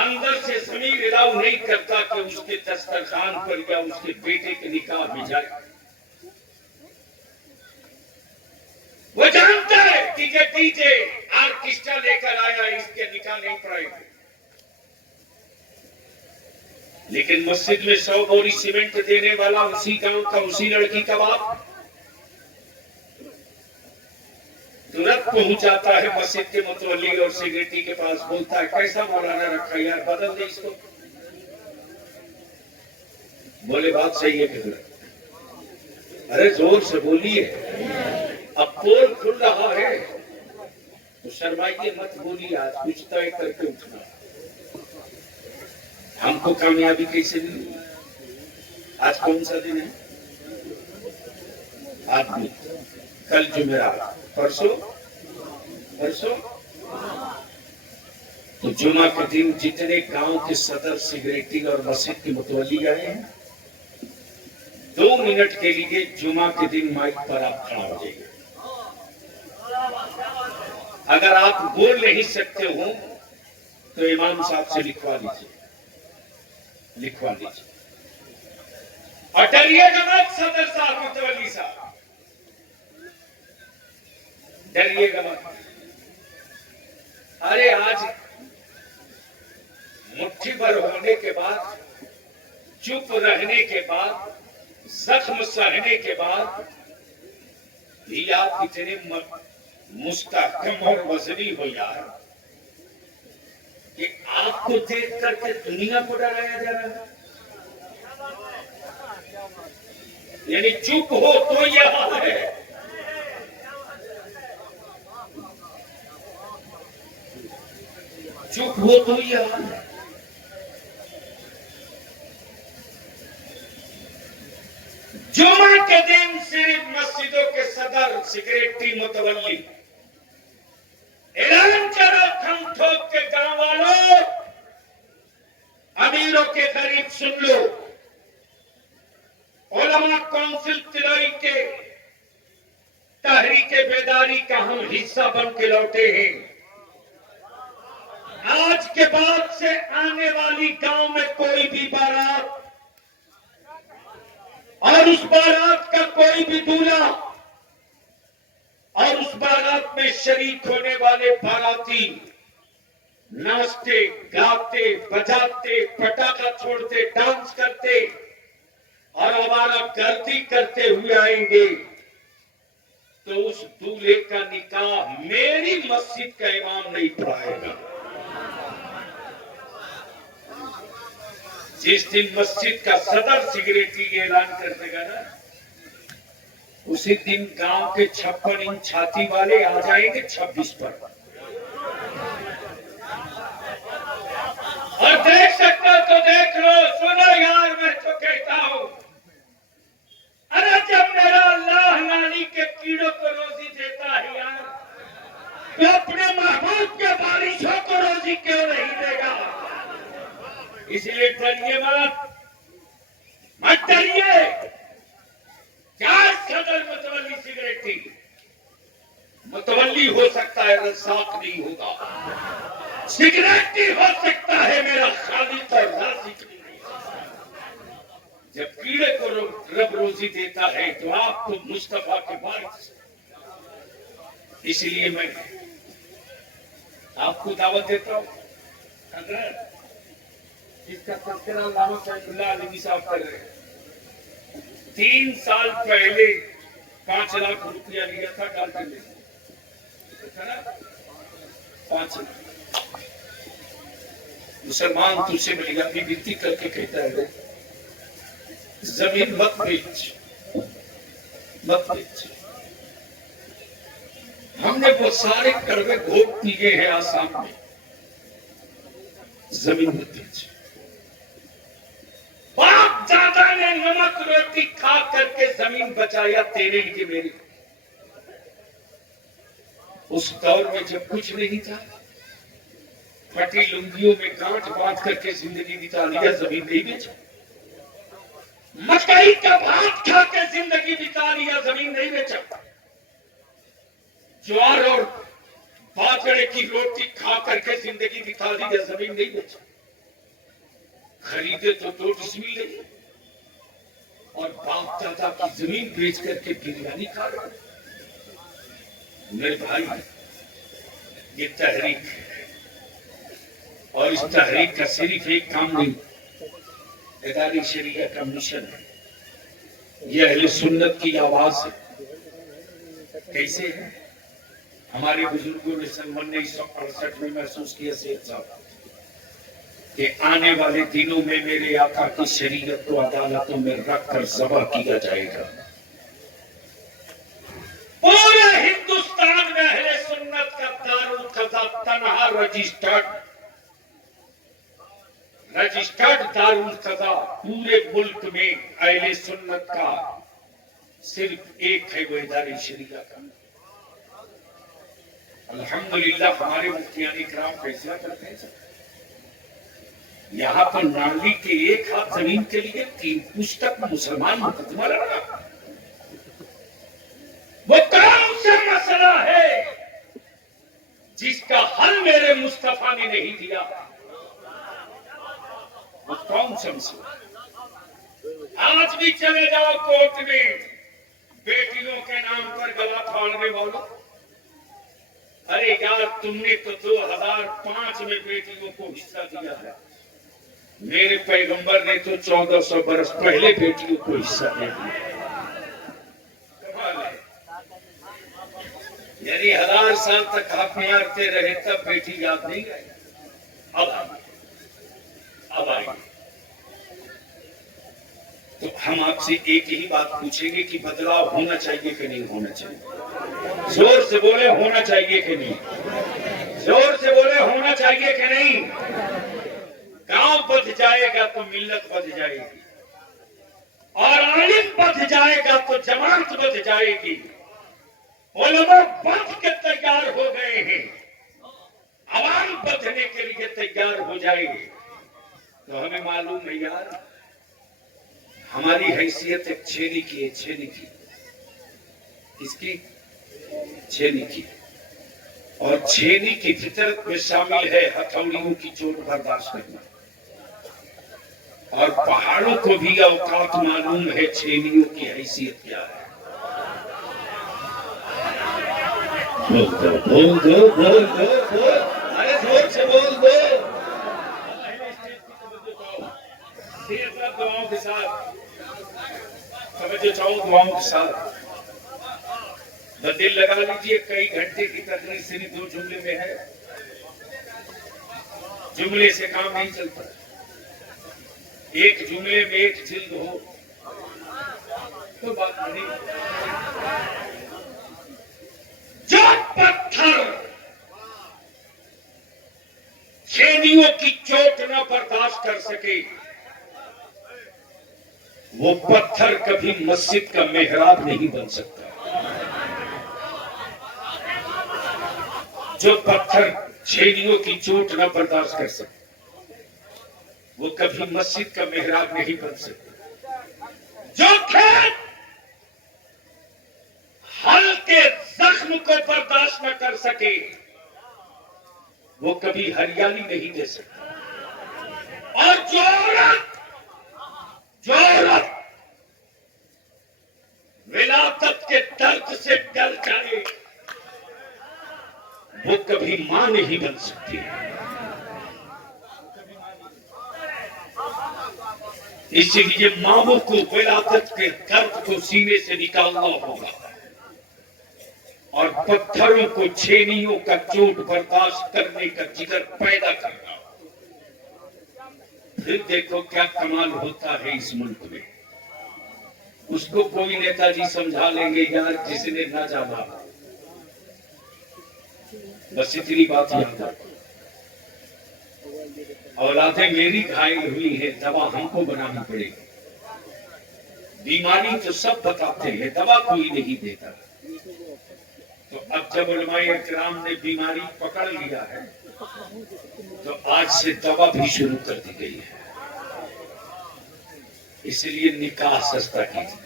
अंदर से ज़मीर इलाव नहीं करता कि उसके दस्तरखान पर या उसके बेटे के निकाह में जाए। वो जानता है कि ये डीजे आर्केस्ट्रा लेकर आया, इसके निकाह नहीं पड़ेगा। लेकिन मस्जिद में 100 बोरी सीमेंट देने वाला उसी गांव का, उसी लड़की का बाप तुरंत पहुंच जाता है मस्जिद के मुतवल्ली और सेक्रेटरी के पास, बोलता है कैसा मौलाना रखा यार, बदल दे इसको। बोले बात सही है कि अरे जोर से बोलिए, अब पोल खुल रहा है तो शर्माइए मत, बोलिए, आज कुछ तय करके उठना। हमको कामयाबी कैसे मिली? आज कौन सा दिन है? आदमी, कल जुमेरात, परसों तो जुमा के दिन जितने गांव के सदर, सेक्रेटरी और मस्जिद के मुतवल्ली आए हैं, 2 मिनट के लिए जुमा के दिन माइक पर आप खड़ा हो जाइए। अगर आप बोल नहीं सकते हो तो इमाम साहब से लिखवा लीजिए, लिखवा लीजिए। और डरिएगा मत सदर साहब, मुतवल्ली साहब, डरिएगा मत। अरे आज मुट्ठी भर होने के बाद, चुप रहने के बाद, जख्म सहने के बाद भी आप इतने मुस्तहकम और वजनी हो यार कि आपको देख करके दुनिया को डराया जा रहा है। यानी चुप हो तो यह हाल है, चुप हो तो यह हाल है। जुमा के दिन सिर्फ मस्जिदों के सदर, सेक्रेटरी, मुतवल्ली ऐलान करो थम ठोक के, गांव वालों, अमीरों के गरीब सुन लो, उलमा काउंसिल तिलोई के तहरीक बेदारी का हम हिस्सा बन के लौटे हैं। आज के बाद से आने वाली गांव में कोई भी बारात और उस बारात का कोई भी दूल्हा और उस बारात में शरीक होने वाले बाराती नाचते, गाते, बजाते, पटाखा छोड़ते, डांस करते और हमारा गर्दी करते हुए आएंगे तो उस दूल्हे का निकाह मेरी मस्जिद का इमाम नहीं पढ़ाएगा। जिस दिन मस्जिद का सदर, सेक्रेटरी ऐलान कर देगा ना, उसी दिन गांव के 56 इंच छाती वाले आ जाएंगे 26 पर। और देख सकते तो देख लो, सुनो यार, मैं तो कहता हूं, अरे जब मेरा अल्लाह नानी के कीड़ों को रोजी देता है यार, तो अपने महबूब के बारिशों को रोजी क्यों नहीं देगा? इसलिए डरिए मत डरिए। क्या सदर, मुतवल्ली, सेक्रेटरी, मुतवल्ली हो सकता है, रज़ाक नहीं होगा। सेक्रेटरी हो सकता है, मेरा खालिक और राज़िक नहीं। जब कीड़े को रब रोजी देता है तो आपको मुस्तफा के वारिस। इसलिए मैं आपको दावत देता हूं, अगर इसका तस्करा अल्लामा सैफुल्लाह अलवी साहब कर रहे हैं। 3 साल पहले 5 लाख रुपया लिया था डाल्टन ने, 5 लाख। मुसलमान तुझसे मिलेगा भी विनती करके कहता है जमीन मत बेच, मत बेच। हमने वो सारे कड़वे घोट पिए हैं आसाम में, जमीन मत बेच। बाप दादा ने नमक रोटी खा करके जमीन बचाया तेरे लिए मेरी। उस दौर में जब कुछ नहीं था, फटी लुंगियों में गांठ बांध करके जिंदगी बिता लिया, जमीन नहीं बेचा। मकई का भात खा के जिंदगी बिता लिया, जमीन नहीं बेचा। ज्वार और बाजरे की रोटी खा करके जिंदगी बिता लिया, जमीन नहीं बेचा। खरीदे तो 2 डिसमिल नहीं, और बाप दादा की जमीन बेच करके बिरयानी खा रहे। मेरे भाई, ये तहरीक है, और इस तहरीक का सिर्फ एक काम नहीं, इदारे शरीया का मिशन है। यह अहले सुन्नत की आवाज है। कैसे है? हमारे बुजुर्गों ने सन 1968 में महसूस किया शेख साहब कि आने वाले दिनों में मेरे आका की शरीयत को अदालतों में रखकर ज़बह किया जाएगा। पूरे हिंदुस्तान में अहले सुन्नत का दारुल क़ज़ा तनहा रजिस्टर्ड दारुल क़ज़ा पूरे मुल्क में अहले सुन्नत का सिर्फ एक है, वो इदारे शरीया का। अल्हम्दुलिल्लाह हमारे मुफ्तियान इकराम फैसला करते हैं। यहाँ पर नाली के एक हाथ जमीन के लिए 3 पुस्तक मुसलमान मुकदमा लड़ा। वो कौन सा मसला है जिसका हल मेरे मुस्तफा ने नहीं दिया? वो कौन सा मसला? आज भी चले जाओ कोर्ट में, बेटियों के नाम पर गला फाड़ने वालों, अरे यार तुमने तो 2005 में बेटियों को हिस्सा दिया है। मेरे पैगंबर ने तो 1400 बरस पहले बेटियों को हिस्सा दे दिया। यानी 1000 साल तक हाथ मारते रहे तब बेटी याद नहीं आई। अब आएगी। तो हम आपसे एक ही बात पूछेंगे कि बदलाव होना चाहिए कि नहीं होना चाहिए? जोर से बोले, होना चाहिए कि नहीं? जोर से बोले, होना चाहिए कि नहीं? गांव बच जाएगा तो मिल्लत बच जाएगी, और आलिम बच जाएगा तो जमात बच जाएगी। उलमा बच के तैयार हो गए हैं, आवाम बचने के लिए तैयार हो जाएगी। तो हमें मालूम है यार, हमारी हैसियत एक छेनी की है। छेनी की इसकी छेनी की, और छेनी की फितरत में शामिल है हथौड़ियों की चोट बर्दाश्त करना। और पहाड़ों को भी औकात मालूम है छेनियों की हैसियत क्या है। बोल दो, अरे जोर से बोल दो। दुआओं के साथ समझो, चाहो दुआओं के साथ दिल लगा लीजिए। कई घंटे की तकलीफ से 2 जुमले में है, जुमले से काम नहीं चलता। एक जुमले में एक जिल्द हो तो बात नहीं। जो पत्थर छेदियों की चोट न बर्दाश्त कर सके, वो पत्थर कभी मस्जिद का मेहराब नहीं बन सकता। जो पत्थर छेदियों की चोट न बर्दाश्त कर सके, वो कभी मस्जिद का मेहराब नहीं बन सकता। जो खेत हल के जख्म को बर्दाश्त न कर सके, वो कभी हरियाली नहीं दे सकता। और जो औरत विलादत के दर्द से डर जाए, वो कभी मां नहीं बन सकती। इसलिए मामों को विलादत के दर्द को सीने से निकालना होगा और पत्थरों को छेनियों का चोट बर्दाश्त करने का जिगर पैदा करना। फिर देखो क्या कमाल होता है इस मुल्क में। उसको कोई नेताजी समझा लेंगे यार जिसने ना जाना। बस इतनी बात याद रखो। औलादें मेरी घायल हुई है, दवा हमको बनानी पड़ेगी। बीमारी तो सब बताते हैं, दवा कोई नहीं देता। तो अब जब उलमाए इकराम ने बीमारी पकड़ लिया है तो आज से दवा भी शुरू कर दी गई है। इसलिए निकाह सस्ता कीजिए,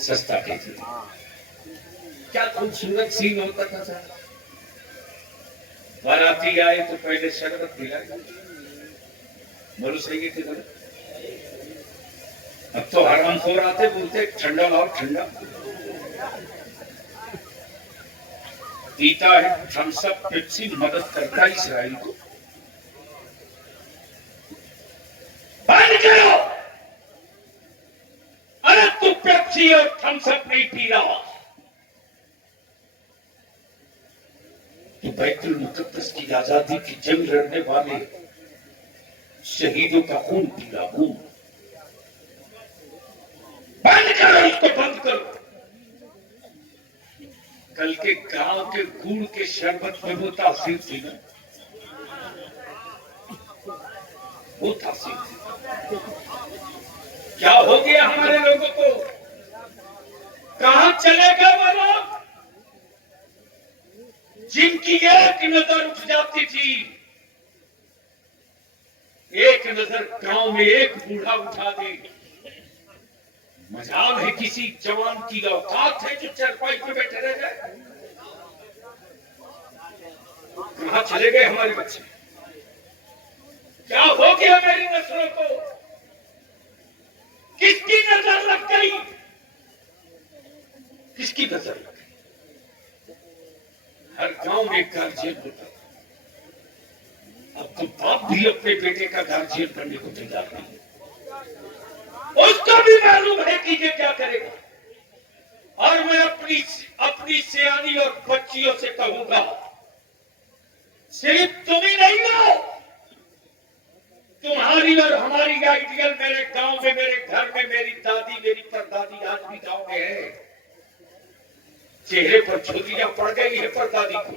सस्ता कीजिए। क्या खूबसूरत सीन होता था सर। बाराती आए तो पहले शरबत पिलाए। बोलो सही है कि गलत? अब तो हरामखोर आते बोलते ठंडा लाओ ठंडा। पीता है थम्स अप पेप्सी, मदद करता है इसराइल को। बंद करो। अरे तू पेप्सी और थम्स अप नहीं पी रहा, तो बैतुल मुकद्दस की आजादी की जंग लड़ने वाले शहीदों का खून पी रहा। खून बंद करो, इसको बंद करो। कल के गांव के गुड़ के शरबत में वो तासीर थी ना, वो तासीर थी। क्या हो गया हमारे लोगों को? कहां चले गए वो लोग जिनकी एक नजर उठ जाती थी? एक नजर गांव में एक बूढ़ा उठा दे, मजाल है किसी जवान की औकात है जो चरपाई पे बैठे रह जाए? कहां चले गए हमारे बच्चे? क्या हो गया मेरी नस्लों को? किसकी नजर लग गई? किसकी नजर लग गई? हर गांव में गार्जियन होता था। अब तो बाप भी अपने बेटे का गार्जियन बनने को तैयार नहीं। उसको भी मालूम है कि ये क्या करेगा। और मैं अपनी सियानी और बच्चियों से कहूंगा, सिर्फ तुम ही नहीं हो, तुम्हारी और हमारी आइडियल मेरे गांव में, मेरे घर में, मेरी दादी मेरी परदादी आज भी गांव में है। चेहरे पर झुर्रियां पड़ गई है परदादी को।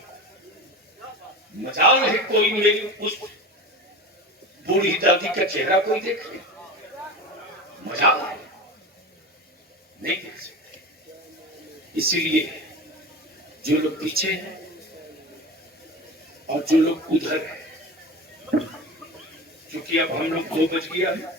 मजाल है कोई मेरी उस बूढ़ी दादी का चेहरा कोई देख ले? मजाल है, नहीं देख सकते। इसीलिए जो लोग पीछे हैं और जो लोग उधर हैं, क्योंकि अब हम लोग 2 बज गया है,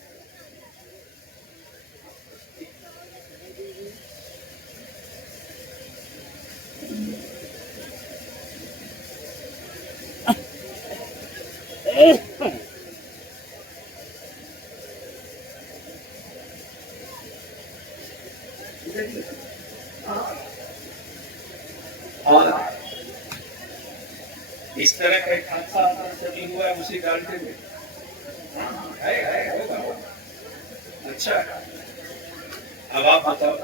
और इस तरह का एक हादसा कभी हुआ है उसी डालते में? है होगा। अच्छा, अब आप बताओ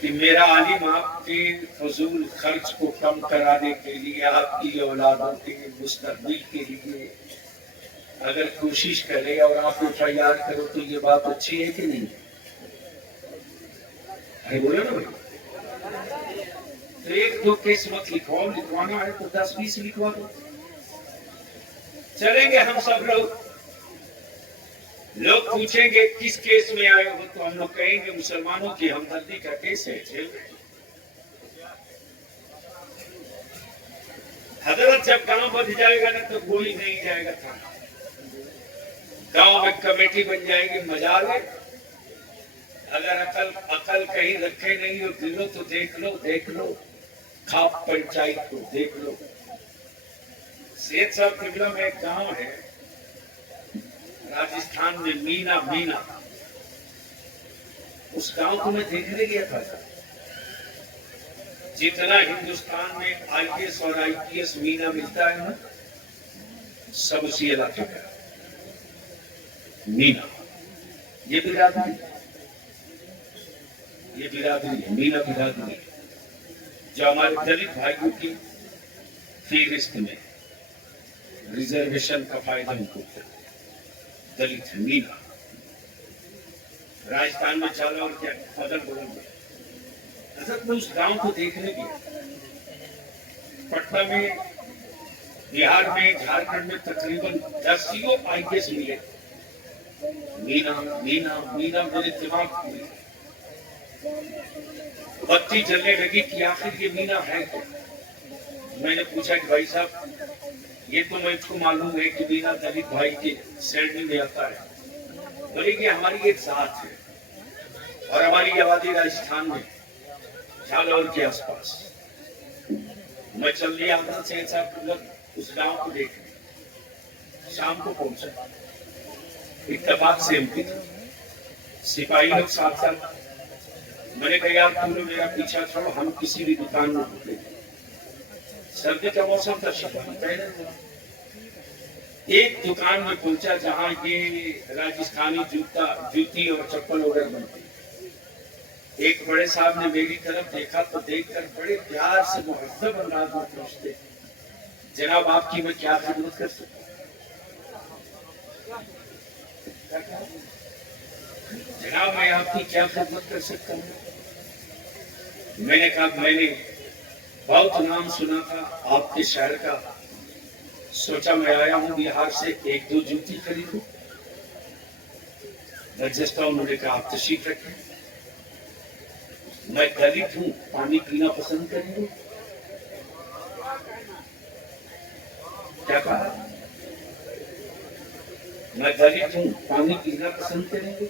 कि मेरा आलिम आपके फजूल खर्च को कम कराने के लिए, आपकी औलादों के मुस्तकबिल के लिए अगर कोशिश करे और आप लोग तैयार करो तो ये बात अच्छी है कि नहीं? अरे बोलो ना भाई। तो 1-2 केस मत लिखवाओ, लिखवाना है तो 10-20 लिखवा दो। चलेंगे हम सब लोग। लोग पूछेंगे किस केस में आए हो, तो हम लोग कहेंगे मुसलमानों की हमदर्दी का केस है, जेल में। हजरत जब गांव बन जाएगा ना तो कोई नहीं जाएगा थाना। गांव में कमेटी बन जाएगी, मजा ले। अगर अकल कहीं रखे नहीं हो दिलो तो देख लो खाप पंचायत को देख लो। सेठ साहब किबला में एक गांव है राजस्थान में, मीना। उस गांव को मैं देखने गया था। जितना हिंदुस्तान में आईएएस और आईपीएस मीना मिलता है ना, सब उसी इलाके का। मीना, ये बिरादरी है, मीना बिरादरी जो हमारे दलित भाइयों की फीरिस्त में रिजर्वेशन का फायदा उनको दलित मीना। राजस्थान में चला और क्या बदल गया। असल में उस गांव को देखने के पटना में, बिहार में, झारखंड में तकरीबन 10 IPS मिले। मीना मीना मीना मेरे दिमाग में बत्ती जलने लगी कि आखिर ये मीना है क्या। मैंने पूछा कि भाई साहब, ये तो मैं इसको मालूम है कि मीना दलित भाई के श्रेणी में आता है। बोले कि हमारी एक साथ है और हमारी आबादी राजस्थान में झालावाड़ के आसपास। मैं चल लिया अपना से उस गांव को देखने। शाम को पहुंचा, इत्तेफाक से एमपी सिपाही लोग साथ साथ। मैंने कहा यार तुम लोग मेरा पीछा छोड़ो, हम किसी भी दुकान में रुके। सर्दी का मौसम था, एक दुकान में पहुंचा जहां ये राजस्थानी जूती और चप्पल वगैरह बनती। एक बड़े साहब ने मेरी तरफ देखा तो देखकर बड़े प्यार से मुहज़्ज़ब अंदाज में पूछते, जनाब आपकी मैं क्या खिदमत कर सकता हूँ? जनाब मैं आपकी क्या खिदमत कर सकता हूँ? मैंने कहा मैंने बहुत नाम सुना था आपके शहर का, सोचा मैं आया हूँ बिहार से, 1-2 जूती खरीदूं। रजिस्टर उन्होंने कहा आप तशरीफ रखें। मैं दलित हूँ, पानी पीना पसंद करेंगे? क्या कहा? मैं दलित हूँ, पानी पीना पसंद करेंगे?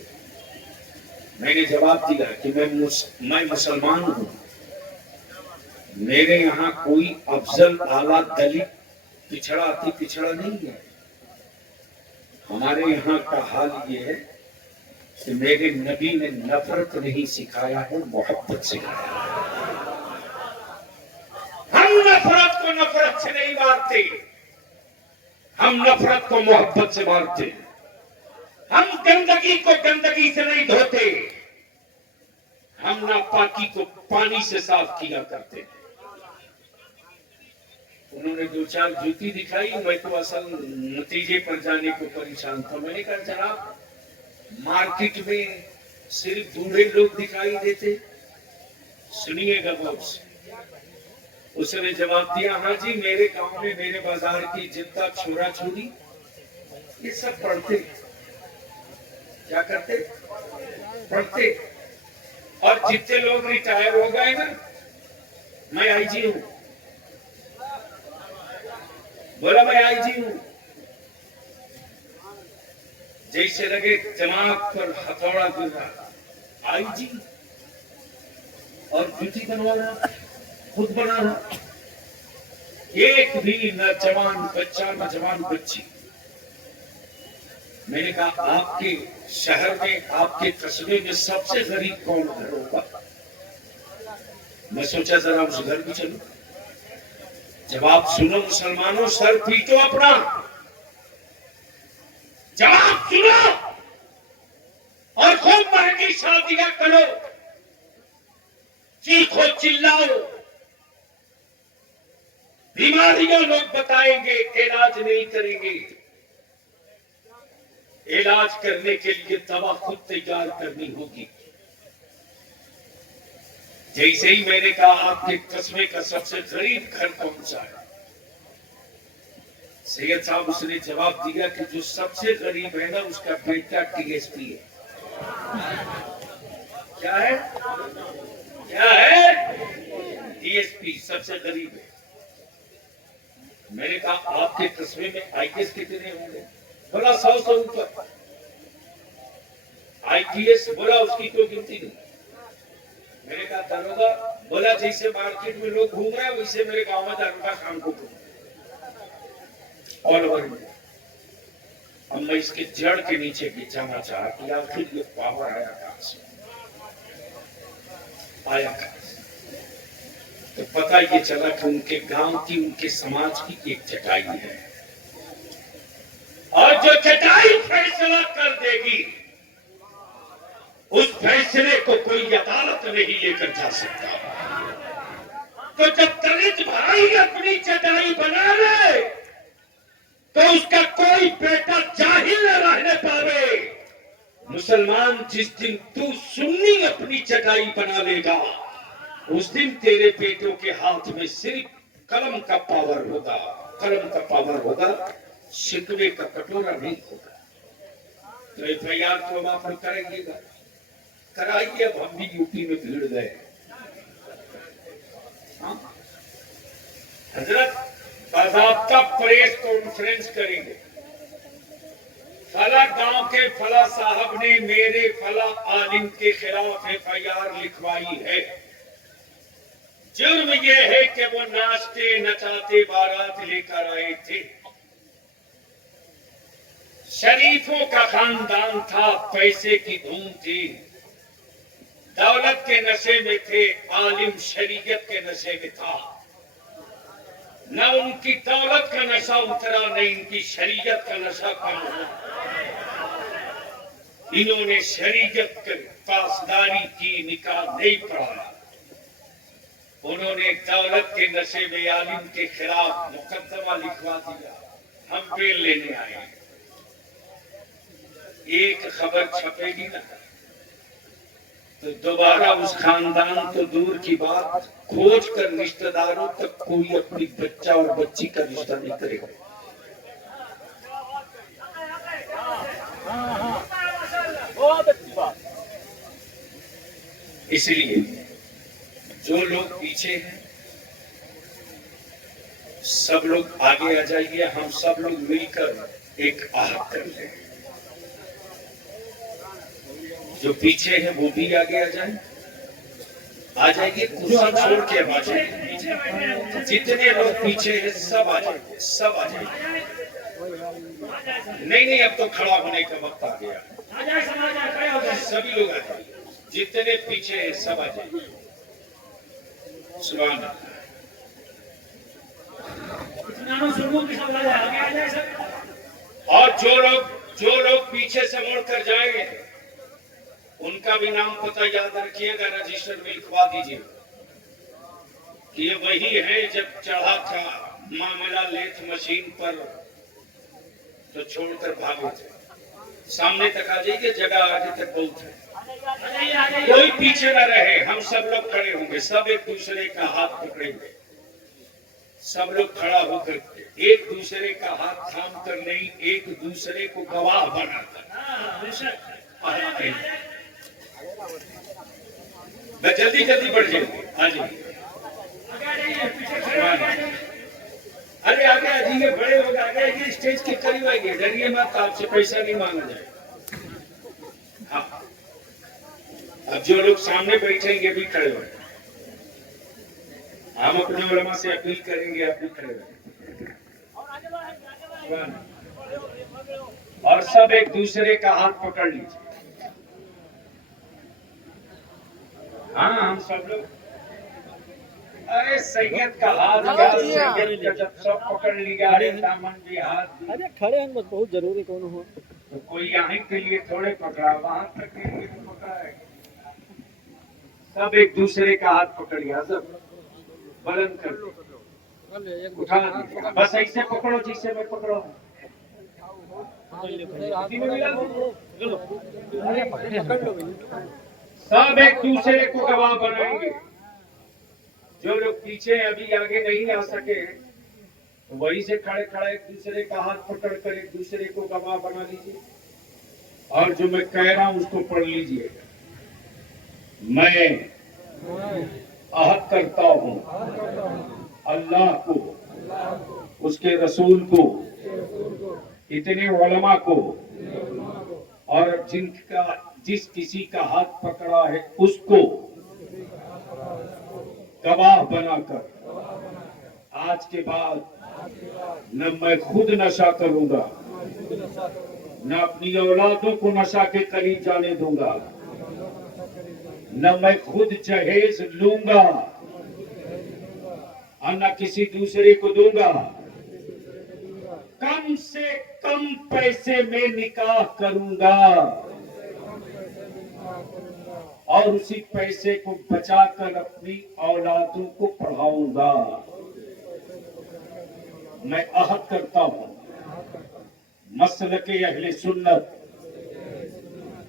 मैंने जवाब दिया कि मैं मुसलमान हूँ, मेरे यहाँ कोई अफजल आला दलित पिछड़ा अति पिछड़ा नहीं है। हमारे यहाँ का हाल ये है कि मेरे नबी ने नफरत नहीं सिखाया है, मोहब्बत सिखाया है। हम नफरत को नफरत से नहीं मारते, हम नफरत को मोहब्बत से मारते हैं। हम गंदगी को गंदगी से नहीं धोते, हम नापाकी को पानी से साफ किया करते हैं। उन्होंने 2-4 जूती दिखाई, मैं तो असल नतीजे पर जाने को परेशान था। मैंने कहा जनाब मार्केट में सिर्फ बूढ़े लोग दिखाई देते, सुनिएगा गौर से। उसने जवाब दिया, हाँ जी मेरे गांव में, मेरे बाजार की जितना छोरा छोरी ये सब पढ़ते। क्या करते? पढ़ते। और जितने लोग रिटायर हो गए ना, मैं आईजी हूं। बोला मैं आईजी हूं। जैसे लगे दिमाग पर हथौड़ा गिर रहा। आईजी और जूती बनवा रहा, खुद बना रहा। एक भी न जवान बच्चा न जवान बच्ची। मैंने कहा आपके शहर में, आपके कस्बे में सबसे गरीब कौन घर होगा? मैं सोचा जरा उस घर भी चलो। जवाब सुनो मुसलमानों, सर पीटो अपना। जवाब सुनो और खूब महंगी शादियां करो, चीखो चिल्लाओ। बीमारियां लोग बताएंगे, इलाज नहीं करेंगे। इलाज करने के लिए दवा खुद तैयार करनी होगी। जैसे ही मैंने कहा आपके कस्बे का सबसे गरीब घर कौन सा है, सैयद साहब उसने जवाब दिया कि जो सबसे गरीब है ना उसका बेटा DSP है। क्या है? क्या है? DSP सबसे गरीब है। मैंने कहा आपके कस्बे में IPS कितने होंगे? बोला 100 से ऊपर। IPS बोला उसकी कोई गिनती नहीं। मैंने कहा दारोगा? बोला जैसे मार्केट में लोग घूम रहे हैं वैसे मेरे गांव में दारोगा शाम को घूम ऑल ओवर इंडिया। अब मैं इसके जड़ के नीचे भी जाना चाहा कि आखिर ये पावर आया कहां से, आया कहां से? तो पता ये चला कि उनके गांव की, उनके समाज की एक चटाई है, और जो चटाई फैसला कर देगी, उस फैसले को कोई अदालत नहीं लेकर जा सकता। तो जब दलित भाई अपनी चटाई बना ले तो उसका कोई बेटा जाहिल न रहने पावे। मुसलमान, जिस दिन तू सुन्नी अपनी चटाई बना लेगा, उस दिन तेरे बेटों के हाथ में सिर्फ कलम का पावर होगा, कलम का पावर होगा, शिकवे का कटोरा नहीं होगा। तो एफआईआर तो हम आप लोग करेंगे, कराइए। अब हम भी यूपी में भिड़ गए। हजरत बाज़ाब्ता प्रेस कॉन्फ्रेंस करेंगे, फला गांव के फला साहब ने मेरे फला आलिम के खिलाफ एफआईआर लिखवाई है। जुर्म यह है कि वो नाचते नचाते बारात लेकर आए थे, शरीफों का खानदान था, पैसे की धूम थी, दौलत के नशे में थे, आलिम शरीयत के नशे में था। न उनकी दौलत का नशा उतरा, न इनकी शरीयत का नशा कम हुआ। इन्होंने शरीयत के पासदारी की, निकाह नहीं पढ़ा। उन्होंने दौलत के नशे में आलिम के खिलाफ मुकदमा लिखवा दिया। हम बेल लेने आए। एक खबर छपेगी ना तो दोबारा उस खानदान तो दूर की बात, खोज कर रिश्तेदारों तक कोई अपनी बच्चा और बच्ची का रिश्ता नहीं करेगा। इसलिए जो लोग पीछे हैं सब लोग आगे आ जाइए, हम सब लोग मिलकर एक आहत कर लें। जो पीछे है वो भी आगे आ जाए, आ जाइए, कुर्सी छोड़ के आ जाइए। जितने लोग पीछे हैं सब आ जाइए, सब आ जाइए। नहीं, अब तो खड़ा होने का वक्त आ गया। सभी लोग आ जाइए, जितने पीछे हैं सब आ जाइए। सुभान अल्लाह। और जो लोग पीछे से मुड़ कर जाएंगे उनका भी नाम पता याद रखिएगा, रजिस्टर में लिखवा दीजिए कि ये वही है जब चढ़ा था मामला लेथ मशीन पर तो छोड़कर भागे थे। सामने तक आ जाइए, जगह आगे तक बहुत है। कोई पीछे न रहे, हम सब लोग खड़े होंगे, सब एक दूसरे का हाथ पकड़ेंगे, सब लोग खड़ा होकर एक दूसरे का हाथ थाम कर नहीं, एक दूसरे को गवाह बनाकर जल्दी बढ़ जाइए, आ जाइए। अरे आगे आ जाइए, बड़े लोग आ गए, स्टेज के करीब आइए, डरिए मत, आपसे पैसा नहीं मांगा जाए। हाँ, अब जो लोग सामने बैठेंगे भी खड़े हो, हम अपने उलमा से अपील करेंगे, आप भी खड़े हो और सब एक दूसरे का हाथ पकड़ लीजिए। हाँ, हम सब लोग, अरे सैयद का हाथ, सैयद का जब सब पकड़ लिया, अरे दामन भी हाथ, अरे खड़े हैं, बहुत जरूरी कौन हो तो कोई यहाँ के लिए थोड़े पकड़ा, वहां तक के लिए तो पकड़ा है। सब एक दूसरे का हाथ पकड़िए, सब बुलंद कर उठा, बस ऐसे पकड़ो जिससे मैं पकड़ो। सब एक दूसरे को गवाह बनाएंगे। जो लोग पीछे अभी आगे नहीं आ सके तो वही से खड़े एक दूसरे का हाथ पकड़ कर एक दूसरे को गवाह बना लीजिए। और जो मैं कह रहा हूं उसको पढ़ लीजिए। मैं अहद करता हूं अल्लाह को, उसके रसूल को, इतने उलमा को और जिस किसी का हाथ पकड़ा है उसको गवाह बनाकर आज के बाद न मैं खुद नशा करूंगा, न अपनी औलादों को नशा के करीब जाने दूंगा, न मैं खुद जहेज लूंगा और न किसी दूसरे को दूंगा। कम से कम पैसे में निकाह करूंगा और उसी पैसे को बचाकर अपनी औलादों को पढ़ाऊंगा। मैं अहद करता हूं मसलके अहले सुन्नत,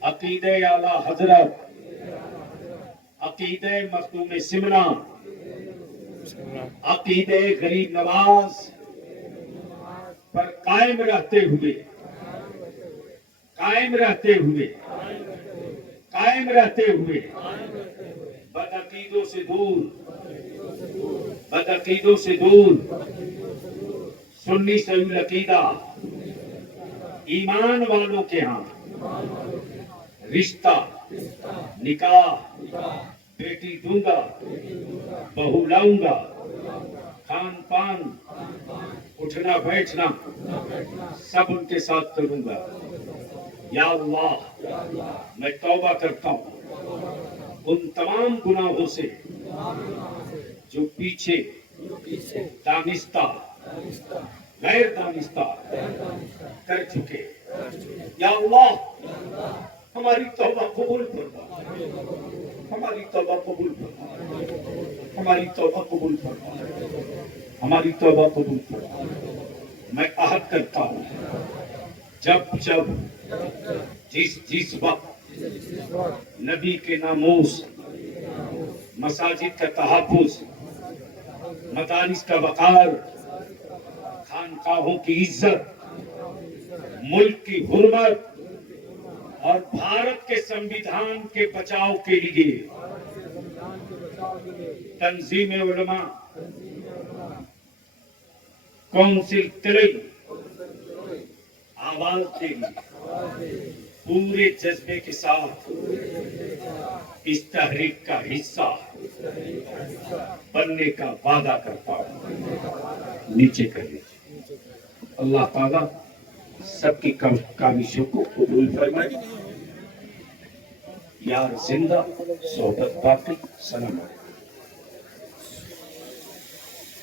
अकीदे आला हजरत, अकीदे मखदूम सिमना, अकीदे गरीब नवाज पर कायम रहते हुए बदअकीदों से दूर सुन्नी सही अकीदा ईमान वालों के यहाँ रिश्ता निकाह बेटी दूंगा, बहू लाऊंगा, खान पान उठना बैठना सब उनके साथ करूंगा। या अल्लाह मैं तौबा करता हूँ उन तमाम गुनाहों से जो पीछे दानिस्ता गैर दानिस्ता कर चुके। या अल्लाह हमारी तौबा कबूल फरमा, हमारी तौबा कबूल फरमा, हमारी तौबा कबूल फरमा, हमारी तौबा कबूल फरमा। मैं अहद करता हूँ जब जिस वक्त नबी के नामूस, मसाजिद का तहफ़्फ़ुज़, मदारिस का वक़ार, खानकाहों की इज्जत, मुल्क की हुर्मत और भारत के संविधान के बचाव के लिए तंजीम उलमा, काउंसिल तिलई आवाज देगी, पूरे जज्बे के साथ इस तहरीक का हिस्सा बनने का वादा करता हूं। नीचे कर लीजिए। अल्लाह ताला सबकी काविशों को कबूल फरमाए। यार जिंदा सोहबत बाकी। सलाम अलैकुम।